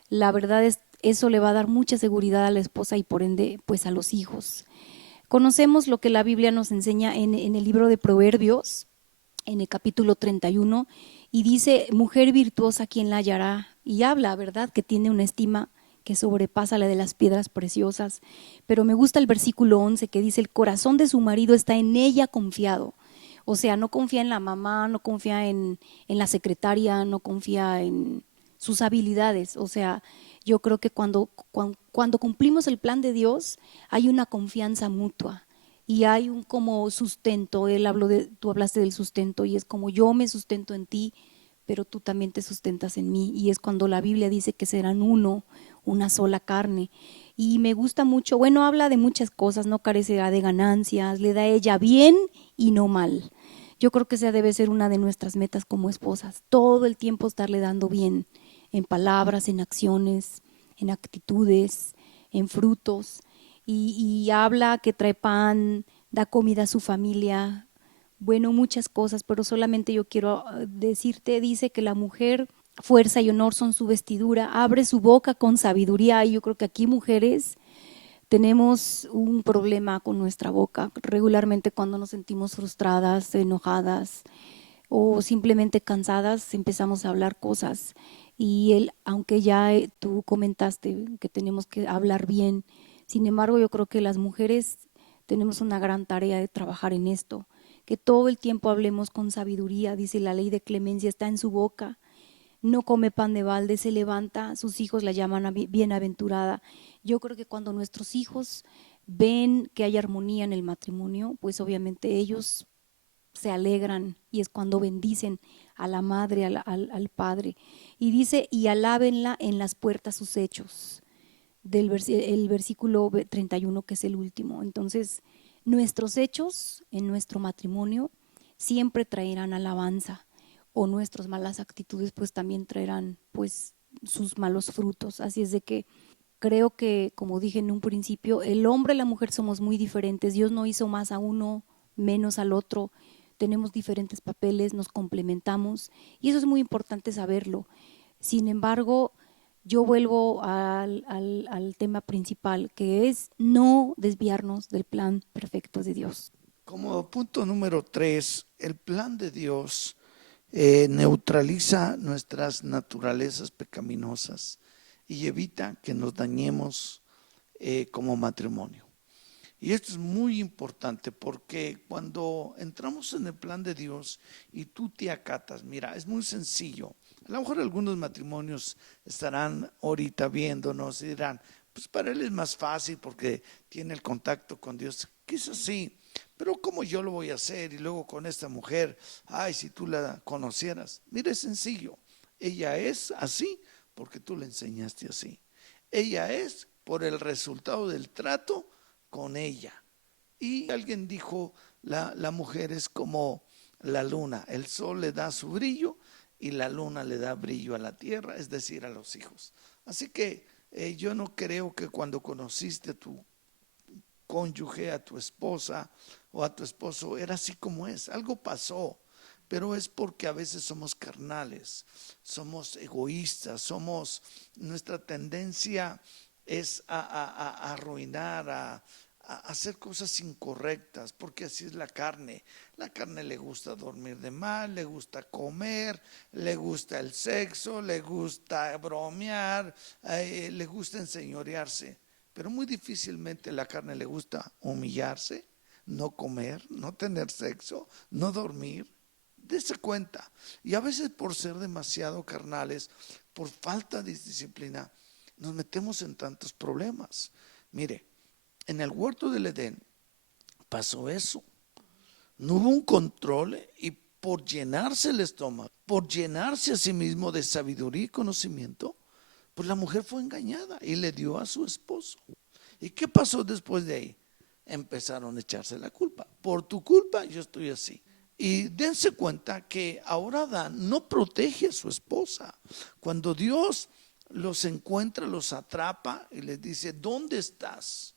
la verdad es eso le va a dar mucha seguridad a la esposa y por ende pues a los hijos. Conocemos lo que la Biblia nos enseña en el libro de Proverbios, en el capítulo 31, y dice, mujer virtuosa, ¿quién la hallará? Y habla, ¿verdad?, que tiene una estima que sobrepasa la de las piedras preciosas. Pero me gusta el versículo 11 que dice, el corazón de su marido está en ella confiado. O sea, no confía en la mamá, no confía en la secretaria, no confía en sus habilidades. O sea, yo creo que cuando cumplimos el plan de Dios hay una confianza mutua y hay un como sustento. Tú hablaste del sustento, y es como yo me sustento en ti, pero tú también te sustentas en mí. Y es cuando la Biblia dice que serán uno, una sola carne. Y me gusta mucho, bueno, habla de muchas cosas, no carecerá de ganancias, le da a ella bien y no mal. Yo creo que esa debe ser una de nuestras metas como esposas, todo el tiempo estarle dando bien, en palabras, en acciones, en actitudes, en frutos. Y habla que trae pan, da comida a su familia, bueno, muchas cosas, pero solamente yo quiero decirte, dice que la mujer, fuerza y honor son su vestidura, abre su boca con sabiduría. Y yo creo que aquí, mujeres, tenemos un problema con nuestra boca. Regularmente cuando nos sentimos frustradas, enojadas o simplemente cansadas, empezamos a hablar cosas. Y él, aunque ya tú comentaste que tenemos que hablar bien, sin embargo yo creo que las mujeres tenemos una gran tarea de trabajar en esto, que todo el tiempo hablemos con sabiduría. Dice, la ley de clemencia está en su boca, no come pan de balde, se levanta, sus hijos la llaman bienaventurada. Yo creo que cuando nuestros hijos ven que hay armonía en el matrimonio, pues obviamente ellos se alegran y es cuando bendicen a la madre, al padre. Y dice, y alábenla en las puertas sus hechos, el versículo 31, que es el último. Entonces, nuestros hechos en nuestro matrimonio siempre traerán alabanza, o nuestras malas actitudes pues también traerán pues sus malos frutos. Así es de que creo que, como dije en un principio, el hombre y la mujer somos muy diferentes. Dios no hizo más a uno, menos al otro. Tenemos diferentes papeles, nos complementamos y eso es muy importante saberlo. Sin embargo, yo vuelvo al tema principal, que es no desviarnos del plan perfecto de Dios. Como punto número 3, el plan de Dios neutraliza nuestras naturalezas pecaminosas y evita que nos dañemos como matrimonio. Y esto es muy importante porque cuando entramos en el plan de Dios y tú te acatas, mira, es muy sencillo. A lo mejor algunos matrimonios estarán ahorita viéndonos y dirán, pues para él es más fácil porque tiene el contacto con Dios. Quizás sí, pero ¿cómo yo lo voy a hacer? Y luego con esta mujer, ay, si tú la conocieras. Mira, es sencillo. Ella es así porque tú le enseñaste así. Ella es por el resultado del trato con ella. Y alguien dijo, la mujer es como la luna. El sol le da su brillo y la luna le da brillo a la tierra, es decir, a los hijos. Así que yo no creo que cuando conociste a tu cónyuge, a tu esposa o a tu esposo, era así como es. Algo pasó, pero es porque a veces somos carnales, somos egoístas, nuestra tendencia es a arruinar, a hacer cosas incorrectas, porque así es la carne. La carne le gusta dormir de mal, le gusta comer, le gusta el sexo, le gusta bromear, le gusta enseñorearse. Pero muy difícilmente la carne le gusta humillarse, no comer, no tener sexo, no dormir. Dese cuenta. Y a veces por ser demasiado carnales, por falta de disciplina, nos metemos en tantos problemas. Mire, en el huerto del Edén pasó eso. No hubo un control y por llenarse el estómago, por llenarse a sí mismo de sabiduría y conocimiento, pues la mujer fue engañada y le dio a su esposo. ¿Y qué pasó después de ahí? Empezaron a echarse la culpa. Por tu culpa yo estoy así. Y dense cuenta que ahora Adán no protege a su esposa. Cuando Dios los encuentra, los atrapa y les dice, ¿dónde estás?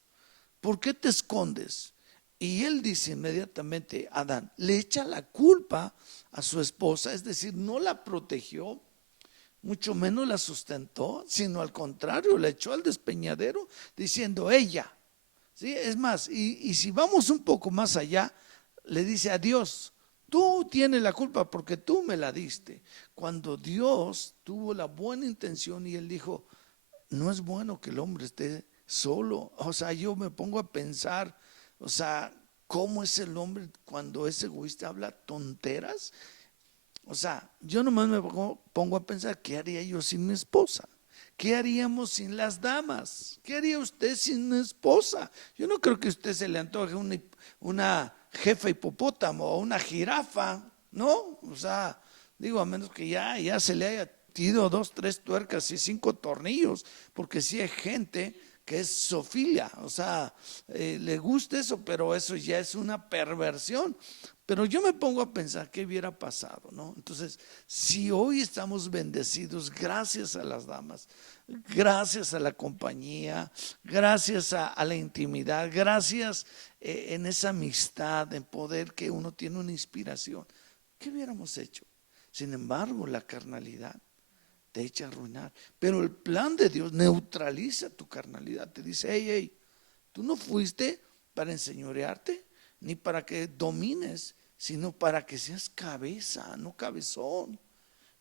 ¿Por qué te escondes? Y él dice inmediatamente, Adán, le echa la culpa a su esposa, es decir, no la protegió, mucho menos la sustentó, sino al contrario, la echó al despeñadero diciendo ella. ¿Sí? Es más, y si vamos un poco más allá, le dice a Dios, tú tienes la culpa porque tú me la diste. Cuando Dios tuvo la buena intención y él dijo, no es bueno que el hombre esté solo. O sea, yo me pongo a pensar, o sea, ¿cómo es el hombre cuando es egoísta, habla tonteras? O sea, yo nomás me pongo a pensar, ¿qué haría yo sin mi esposa? ¿Qué haríamos sin las damas? ¿Qué haría usted sin una esposa? Yo no creo que a usted se le antoje una jefa hipopótamo o una jirafa, ¿no? O sea, Digo, a menos que ya se le haya metido 2, 3 tuercas y 5 tornillos, porque sí hay gente que es zoofilia, o sea, le gusta eso, pero eso ya es una perversión. Pero yo me pongo a pensar qué hubiera pasado, ¿no? Entonces, si hoy estamos bendecidos gracias a las damas, gracias a la compañía, gracias a la intimidad, gracias en esa amistad, en poder que uno tiene una inspiración, ¿qué hubiéramos hecho? Sin embargo, la carnalidad te echa a arruinar, pero el plan de Dios neutraliza tu carnalidad, te dice, hey, tú no fuiste para enseñorearte, ni para que domines, sino para que seas cabeza, no cabezón,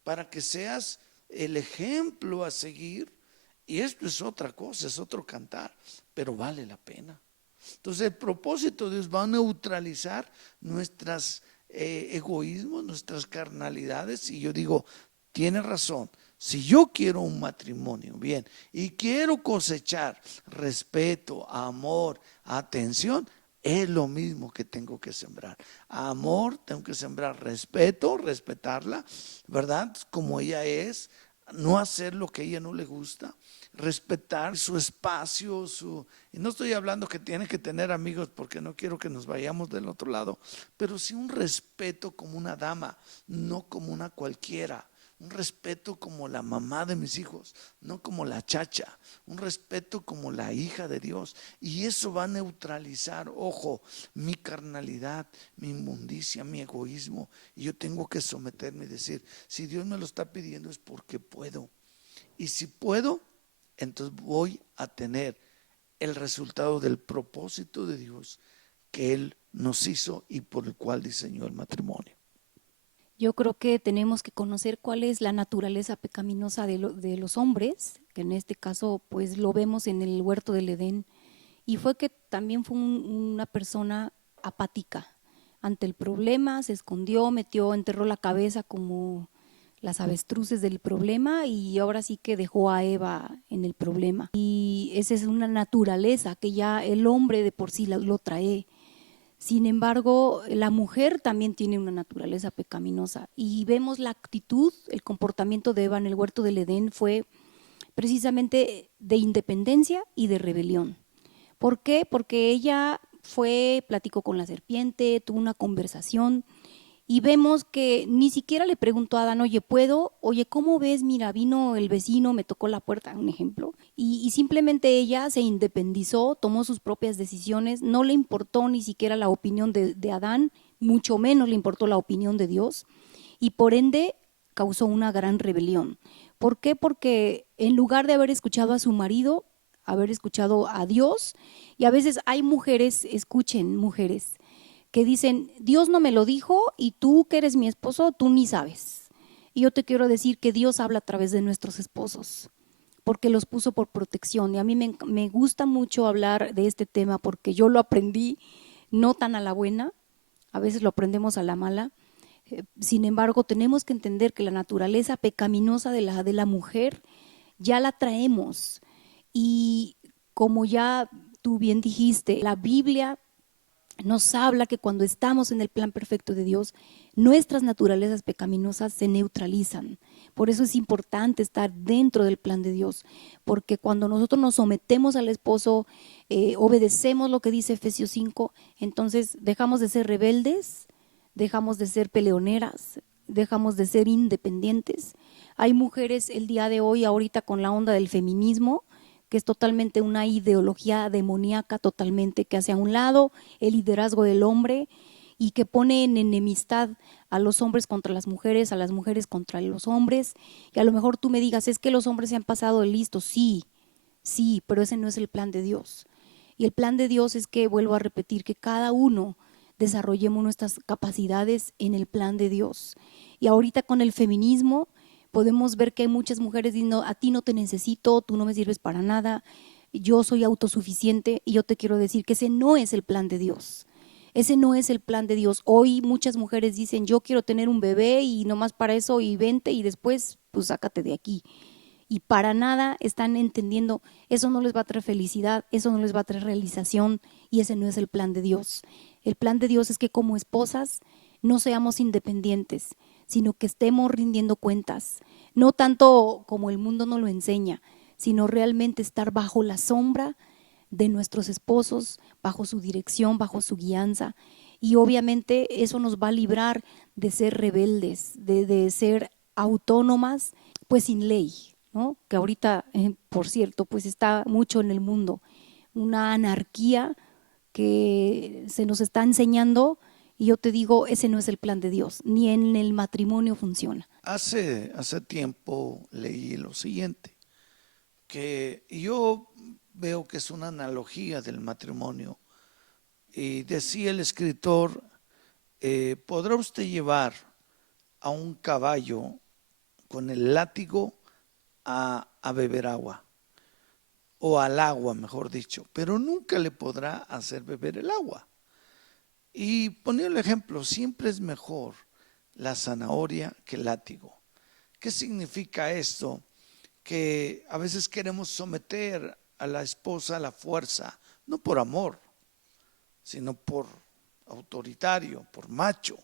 para que seas el ejemplo a seguir. Y esto es otra cosa, es otro cantar, pero vale la pena. Entonces el propósito de Dios va a neutralizar nuestras egoísmos, nuestras carnalidades. Y yo digo, tiene razón, si yo quiero un matrimonio, bien, y quiero cosechar respeto, amor, atención, es lo mismo que tengo que sembrar. Amor, tengo que sembrar respeto, respetarla, ¿verdad? Como ella es, no hacer lo que a ella no le gusta, respetar su espacio, y no estoy hablando que tiene que tener amigos porque no quiero que nos vayamos del otro lado, pero sí un respeto como una dama, no como una cualquiera. Un respeto como la mamá de mis hijos, no como la chacha. Un respeto como la hija de Dios. Y eso va a neutralizar, ojo, mi carnalidad, mi inmundicia, mi egoísmo. Y yo tengo que someterme y decir, si Dios me lo está pidiendo es porque puedo. Y si puedo, entonces voy a tener el resultado del propósito de Dios que Él nos hizo y por el cual diseñó el matrimonio. Yo creo que tenemos que conocer cuál es la naturaleza pecaminosa de los hombres, que en este caso pues lo vemos en el huerto del Edén, y fue que también fue una persona apática ante el problema, se escondió, enterró la cabeza como las avestruces del problema y ahora sí que dejó a Eva en el problema. Y esa es una naturaleza que ya el hombre de por sí lo trae. Sin embargo, la mujer también tiene una naturaleza pecaminosa y vemos la actitud, el comportamiento de Eva en el huerto del Edén fue precisamente de independencia y de rebelión. ¿Por qué? Porque ella platicó con la serpiente, tuvo una conversación y vemos que ni siquiera le preguntó a Adán, oye, ¿puedo? Oye, ¿cómo ves? Mira, vino el vecino, me tocó la puerta, un ejemplo. Y simplemente ella se independizó, tomó sus propias decisiones, no le importó ni siquiera la opinión de Adán, mucho menos le importó la opinión de Dios. Y por ende causó una gran rebelión. ¿Por qué? Porque en lugar de haber escuchado a su marido, haber escuchado a Dios, y a veces hay mujeres, escuchen mujeres, que dicen, Dios no me lo dijo y tú que eres mi esposo, tú ni sabes. Y yo te quiero decir que Dios habla a través de nuestros esposos, porque los puso por protección. Y a mí me gusta mucho hablar de este tema porque yo lo aprendí no tan a la buena, a veces lo aprendemos a la mala. Sin embargo, tenemos que entender que la naturaleza pecaminosa de la mujer ya la traemos. Y como ya tú bien dijiste, la Biblia nos habla que cuando estamos en el plan perfecto de Dios, nuestras naturalezas pecaminosas se neutralizan. Por eso es importante estar dentro del plan de Dios, porque cuando nosotros nos sometemos al esposo, obedecemos lo que dice Efesios 5, entonces dejamos de ser rebeldes, dejamos de ser peleoneras, dejamos de ser independientes. Hay mujeres el día de hoy, ahorita con la onda del feminismo, que es totalmente una ideología demoníaca totalmente, que hace a un lado el liderazgo del hombre y que pone en enemistad a los hombres contra las mujeres, a las mujeres contra los hombres. Y a lo mejor tú me digas, es que los hombres se han pasado de listos. Sí, pero ese no es el plan de Dios. Y el plan de Dios es que, vuelvo a repetir, que cada uno desarrollemos nuestras capacidades en el plan de Dios. Y ahorita con el feminismo podemos ver que hay muchas mujeres diciendo, a ti no te necesito, tú no me sirves para nada, yo soy autosuficiente, y yo te quiero decir que ese no es el plan de Dios. Ese no es el plan de Dios. Hoy muchas mujeres dicen, yo quiero tener un bebé y nomás para eso y vente y después pues sácate de aquí. Y para nada están entendiendo, eso no les va a traer felicidad, eso no les va a traer realización y ese no es el plan de Dios. El plan de Dios es que como esposas no seamos independientes, sino que estemos rindiendo cuentas, no tanto como el mundo nos lo enseña, sino realmente estar bajo la sombra de nuestros esposos, bajo su dirección, bajo su guianza. Y obviamente eso nos va a librar de ser rebeldes, de ser autónomas, pues sin ley, ¿no? Que ahorita, por cierto, pues está mucho en el mundo, una anarquía que se nos está enseñando, y yo te digo, ese no es el plan de Dios, ni en el matrimonio funciona. Hace tiempo leí lo siguiente, que yo veo que es una analogía del matrimonio. Y decía el escritor, ¿podrá usted llevar a un caballo con el látigo a beber agua? O al agua, mejor dicho, pero nunca le podrá hacer beber el agua. Y ponía el ejemplo, siempre es mejor la zanahoria que el látigo. ¿Qué significa esto? Que a veces queremos someter a la esposa a la fuerza, no por amor, sino por autoritario, por macho.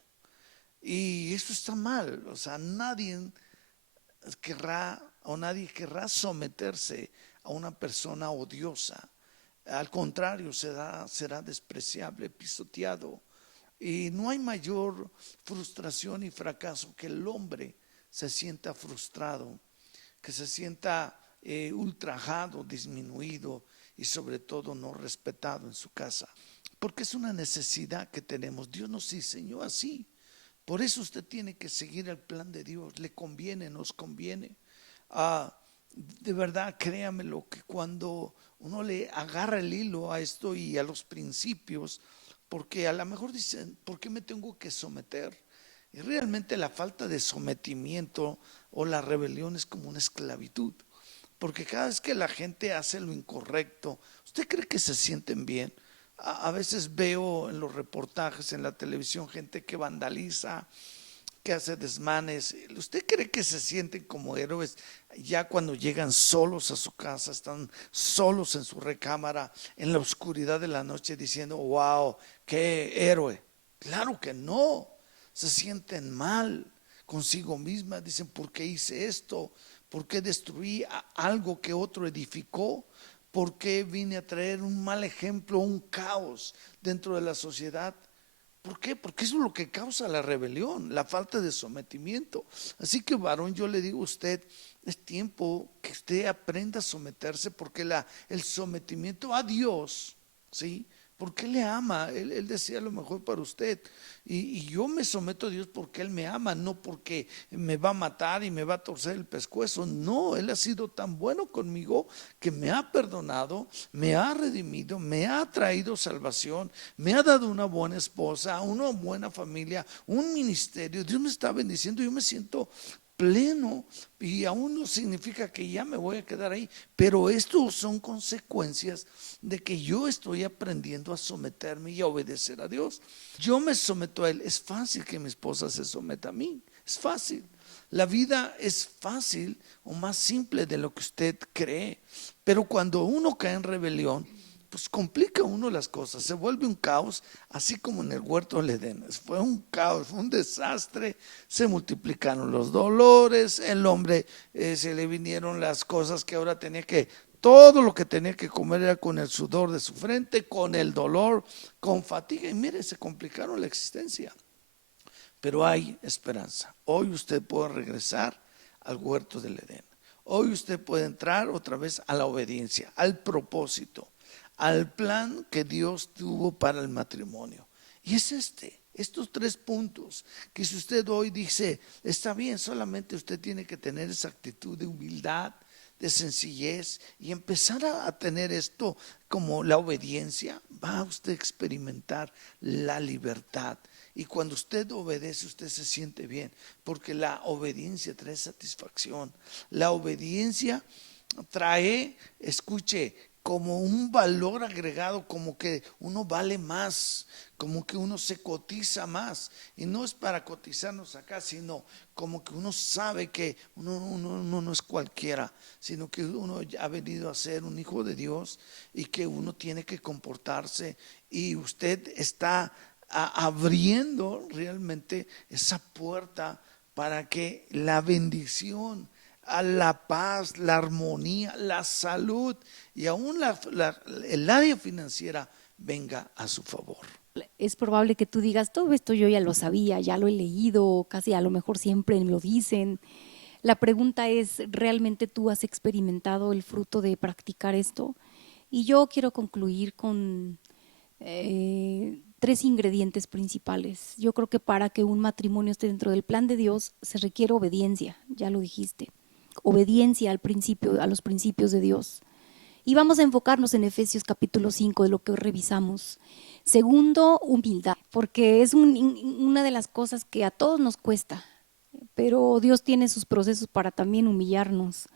Y eso está mal, o sea, nadie querrá someterse a una persona odiosa. Al contrario, será despreciable, pisoteado. Y no hay mayor frustración y fracaso que el hombre se sienta frustrado, que se sienta ultrajado, disminuido y sobre todo no respetado en su casa. Porque es una necesidad que tenemos. Dios nos diseñó así. Por eso usted tiene que seguir el plan de Dios. Le conviene, nos conviene. De verdad, créamelo, que cuando uno le agarra el hilo a esto y a los principios, porque a lo mejor dicen, ¿por qué me tengo que someter? Y realmente la falta de sometimiento o la rebelión es como una esclavitud. Porque cada vez que la gente hace lo incorrecto, ¿usted cree que se sienten bien? A veces veo en los reportajes en la televisión gente que vandaliza, que hace desmanes. ¿Usted cree que se sienten como héroes ya cuando llegan solos a su casa, están solos en su recámara, en la oscuridad de la noche, diciendo, wow, qué héroe? Claro que no. Se sienten mal consigo mismas, dicen, ¿por qué hice esto? ¿Por qué destruí algo que otro edificó? ¿Por qué vine a traer un mal ejemplo, un caos dentro de la sociedad? ¿Por qué? Porque eso es lo que causa la rebelión, la falta de sometimiento. Así que, varón, yo le digo a usted, es tiempo que usted aprenda a someterse, porque el sometimiento a Dios, ¿sí? Porque Él le ama, Él desea lo mejor para usted. Y yo me someto a Dios porque Él me ama, no porque me va a matar y me va a torcer el pescuezo. No, Él ha sido tan bueno conmigo que me ha perdonado, me ha redimido, me ha traído salvación, me ha dado una buena esposa, una buena familia, un ministerio. Dios me está bendiciendo, yo me siento pleno, y aún no significa que ya me voy a quedar ahí, pero esto son consecuencias de que yo estoy aprendiendo a someterme y a obedecer a Dios. Yo me someto a Él. Es fácil que mi esposa se someta a mí, es fácil. La vida es fácil o más simple de lo que usted cree, pero cuando uno cae en rebelión, pues complica uno las cosas, se vuelve un caos, así como en el huerto del Edén. Fue un caos, fue un desastre, se multiplicaron los dolores, el hombre se le vinieron las cosas que ahora todo lo que tenía que comer era con el sudor de su frente, con el dolor, con fatiga, y mire, se complicaron la existencia. Pero hay esperanza. Hoy usted puede regresar al huerto del Edén. Hoy usted puede entrar otra vez a la obediencia, al propósito, al plan que Dios tuvo para el matrimonio. Y es estos 3 puntos, que si usted hoy dice, está bien, solamente usted tiene que tener esa actitud de humildad, de sencillez, y empezar a tener esto como la obediencia, va a usted a experimentar la libertad. Y cuando usted obedece, usted se siente bien, porque la obediencia trae satisfacción. La obediencia trae, escuche, como un valor agregado, como que uno vale más, como que uno se cotiza más. Y no es para cotizarnos acá, sino como que uno sabe que uno no es cualquiera, sino que uno ha venido a ser un hijo de Dios y que uno tiene que comportarse. Y usted está abriendo realmente esa puerta para que la bendición, a la paz, la armonía, la salud y aún el área financiera venga a su favor. Es probable que tú digas, todo esto yo ya lo sabía, ya lo he leído, casi a lo mejor siempre me lo dicen. La pregunta es, ¿realmente tú has experimentado el fruto de practicar esto? Y yo quiero concluir con 3 ingredientes principales. Yo creo que para que un matrimonio esté dentro del plan de Dios se requiere obediencia, ya lo dijiste, obediencia al principio, a los principios de Dios. Y vamos a enfocarnos en Efesios capítulo 5 de lo que hoy revisamos. Segundo, humildad, porque es una de las cosas que a todos nos cuesta, pero Dios tiene sus procesos para también humillarnos.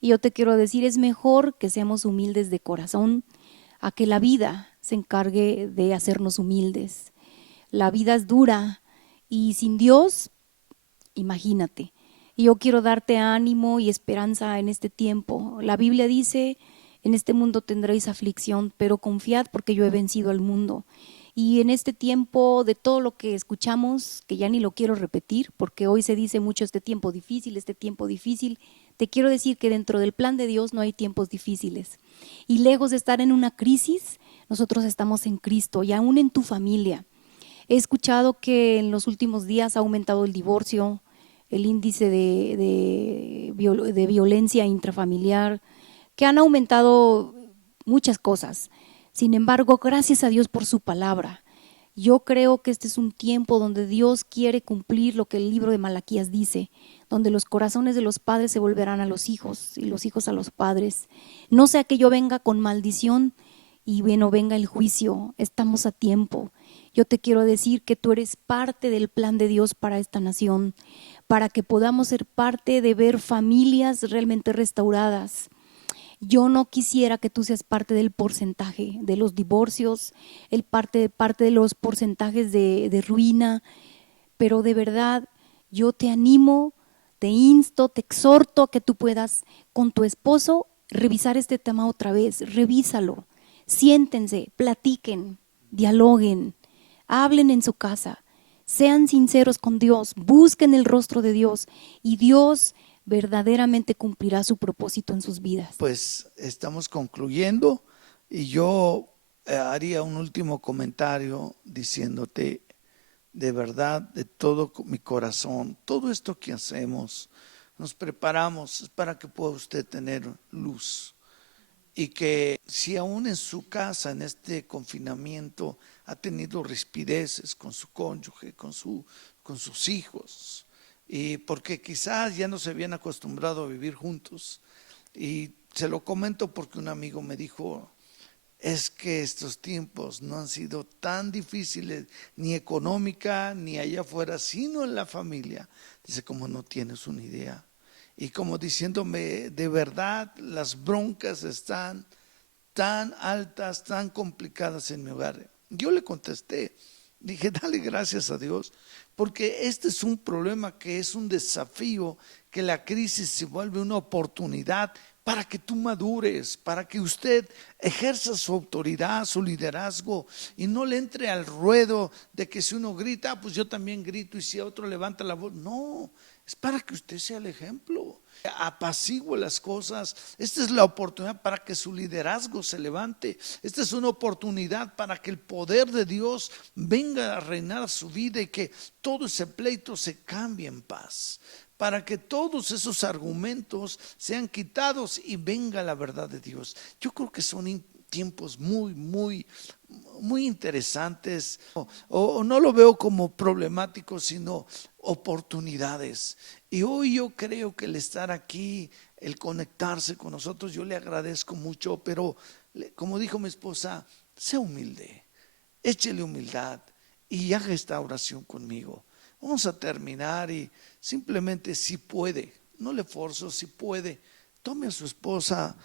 Y yo te quiero decir, es mejor que seamos humildes de corazón a que la vida se encargue de hacernos humildes. La vida es dura y sin Dios, imagínate. Y yo quiero darte ánimo y esperanza en este tiempo. La Biblia dice, en este mundo tendréis aflicción, pero confiad porque yo he vencido al mundo. Y en este tiempo de todo lo que escuchamos, que ya ni lo quiero repetir, porque hoy se dice mucho este tiempo difícil, te quiero decir que dentro del plan de Dios no hay tiempos difíciles. Y lejos de estar en una crisis, nosotros estamos en Cristo y aún en tu familia. He escuchado que en los últimos días ha aumentado el divorcio, el índice de violencia intrafamiliar, que han aumentado muchas cosas. Sin embargo, gracias a Dios por su palabra. Yo creo que este es un tiempo donde Dios quiere cumplir lo que el libro de Malaquías dice, donde los corazones de los padres se volverán a los hijos y los hijos a los padres. No sea que yo venga con maldición y bueno, venga el juicio. Estamos a tiempo. Yo te quiero decir que tú eres parte del plan de Dios para esta nación, para que podamos ser parte de ver familias realmente restauradas. Yo no quisiera que tú seas parte del porcentaje de los divorcios, parte de los porcentajes de ruina, pero de verdad yo te animo, te insto, te exhorto a que tú puedas con tu esposo revisar este tema otra vez, revísalo, siéntense, platiquen, dialoguen, hablen en su casa, sean sinceros con Dios, busquen el rostro de Dios y Dios verdaderamente cumplirá su propósito en sus vidas. Pues estamos concluyendo y yo haría un último comentario diciéndote de verdad, de todo mi corazón, todo esto que hacemos, nos preparamos para que pueda usted tener luz y que si aún en su casa, en este confinamiento, ha tenido rispideces con su cónyuge, con sus hijos, y porque quizás ya no se habían acostumbrado a vivir juntos. Y se lo comento porque un amigo me dijo, es que estos tiempos no han sido tan difíciles, ni económica, ni allá afuera, sino en la familia. Dice, como no tienes una idea. Y como diciéndome, de verdad, las broncas están tan altas, tan complicadas en mi hogar. Yo le contesté, dije, dale gracias a Dios, porque este es un problema que es un desafío, que la crisis se vuelve una oportunidad para que tú madures, para que usted ejerza su autoridad, su liderazgo y no le entre al ruedo de que si uno grita, pues yo también grito y si otro levanta la voz. No, es para que usted sea el ejemplo. Apacigüe las cosas. Esta es la oportunidad para que su liderazgo se levante. Esta es una oportunidad para que el poder de Dios venga a reinar a su vida y que todo ese pleito se cambie en paz, para que todos esos argumentos sean quitados y venga la verdad de Dios. Yo creo que son tiempos muy interesantes, o no lo veo como problemático, sino oportunidades. Y hoy yo creo que el estar aquí, el conectarse con nosotros, yo le agradezco mucho, pero como dijo mi esposa, sea humilde, échele humildad y haga esta oración conmigo. Vamos a terminar y simplemente si puede, no le forzo, si puede, tome a su esposa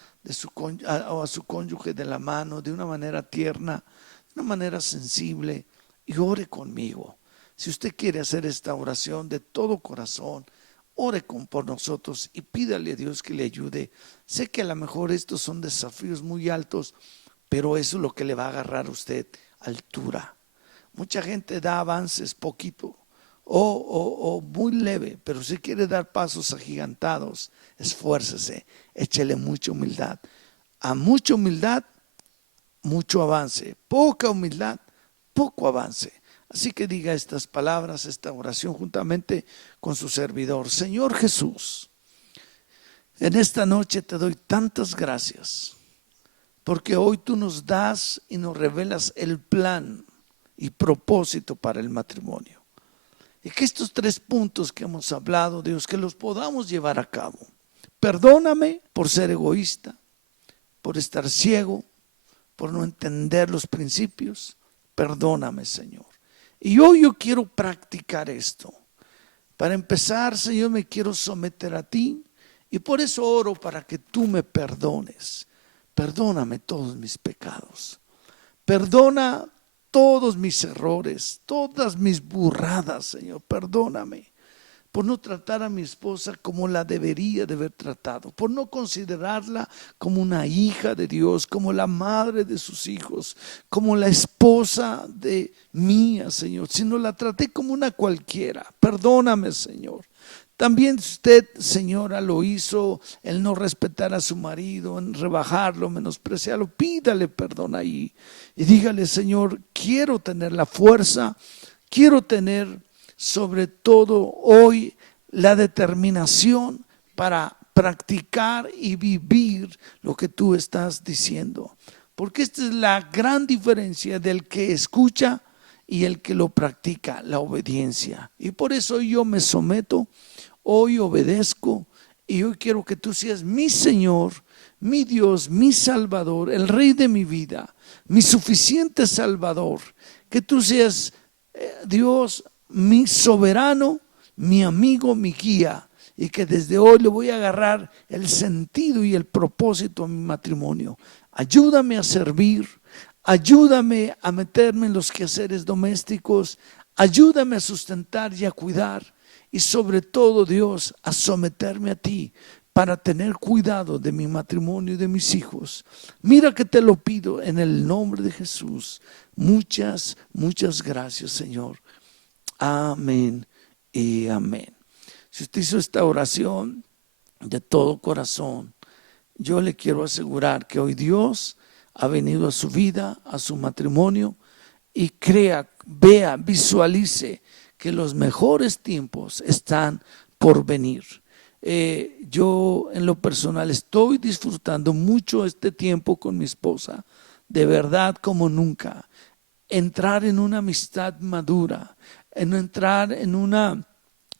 o a su cónyuge de la mano de una manera tierna, de una manera sensible y ore conmigo. Si usted quiere hacer esta oración de todo corazón, ore por nosotros y pídale a Dios que le ayude. Sé que a lo mejor estos son desafíos muy altos, pero eso es lo que le va a agarrar a usted, altura. Mucha gente da avances poquito o muy leve, pero si quiere dar pasos agigantados, esfuércese, échele mucha humildad. A mucha humildad, mucho avance. Poca humildad, poco avance. Así que diga estas palabras, esta oración juntamente con su servidor. Señor Jesús, en esta noche te doy tantas gracias, porque hoy tú nos das y nos revelas el plan y propósito para el matrimonio. Y que estos 3 puntos que hemos hablado, Dios, que los podamos llevar a cabo. Perdóname por ser egoísta, por estar ciego, por no entender los principios. Perdóname, Señor. Y hoy yo quiero practicar esto. Para empezar, Señor, me quiero someter a ti y por eso oro para que tú me perdones. Perdóname todos mis pecados. Perdona todos mis errores, todas mis burradas, Señor. Perdóname por no tratar a mi esposa como la debería de haber tratado, por no considerarla como una hija de Dios, como la madre de sus hijos, como la esposa de mía, Señor, sino la traté como una cualquiera. Perdóname, Señor. También usted, señora, lo hizo, el no respetar a su marido, en rebajarlo, menospreciarlo. Pídale perdón ahí y dígale: Señor, quiero tener la fuerza, quiero tener sobre todo hoy la determinación para practicar y vivir lo que tú estás diciendo. Porque esta es la gran diferencia del que escucha y el que lo practica, la obediencia. Y por eso yo me someto, hoy obedezco y hoy quiero que tú seas mi Señor, mi Dios, mi Salvador, el Rey de mi vida, mi suficiente Salvador. Que tú seas, Dios, mi soberano, mi amigo, mi guía, y que desde hoy le voy a agarrar el sentido y el propósito a mi matrimonio. Ayúdame a servir, ayúdame a meterme en los quehaceres domésticos, ayúdame a sustentar y a cuidar, y sobre todo, Dios, a someterme a ti para tener cuidado de mi matrimonio y de mis hijos. Mira que te lo pido en el nombre de Jesús. Muchas, muchas gracias, Señor. Amén y amén. Si usted hizo esta oración de todo corazón, yo le quiero asegurar que hoy Dios ha venido a su vida, a su matrimonio, y crea, vea, visualice que los mejores tiempos están por venir. Yo en lo personal estoy disfrutando mucho este tiempo con mi esposa, de verdad como nunca. Entrar en una amistad madura, en entrar en un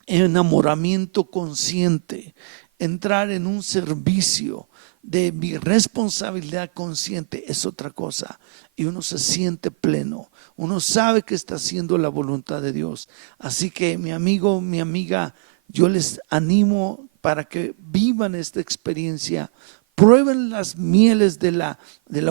enamoramiento consciente, entrar en un servicio de mi responsabilidad consciente es otra cosa, y uno se siente pleno, uno sabe que está haciendo la voluntad de Dios. Así que mi amigo, mi amiga, yo les animo para que vivan esta experiencia, prueben las mieles de la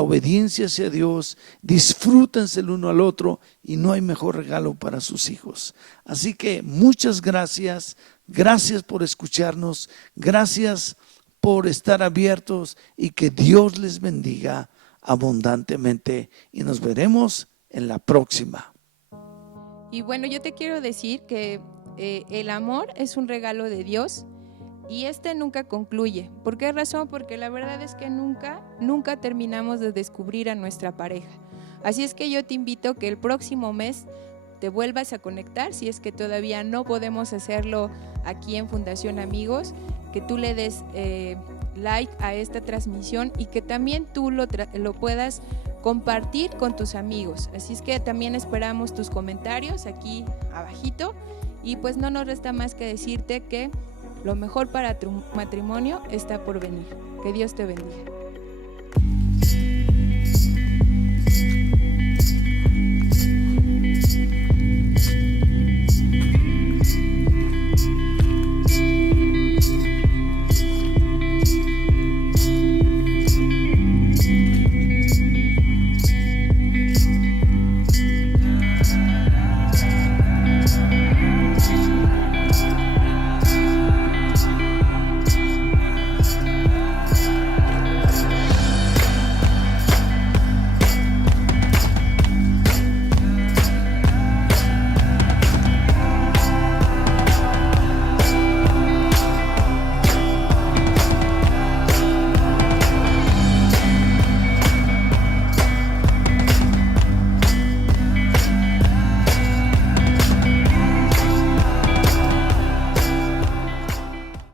obediencia hacia Dios, disfrútense el uno al otro, y no hay mejor regalo para sus hijos. Así que muchas gracias, gracias por escucharnos, gracias por estar abiertos, y que Dios les bendiga abundantemente, y nos veremos en la próxima. Y bueno, yo te quiero decir que el amor es un regalo de Dios, y este nunca concluye. ¿Por qué razón? Porque la verdad es que nunca terminamos de descubrir a nuestra pareja. Así es que yo te invito que el próximo mes te vuelvas a conectar, si es que todavía no podemos hacerlo aquí en Fundación Amigos, que tú le des like a esta transmisión y que también tú lo puedas compartir con tus amigos. Así es que también esperamos tus comentarios aquí abajito, y pues no nos resta más que decirte que lo mejor para tu matrimonio está por venir. Que Dios te bendiga.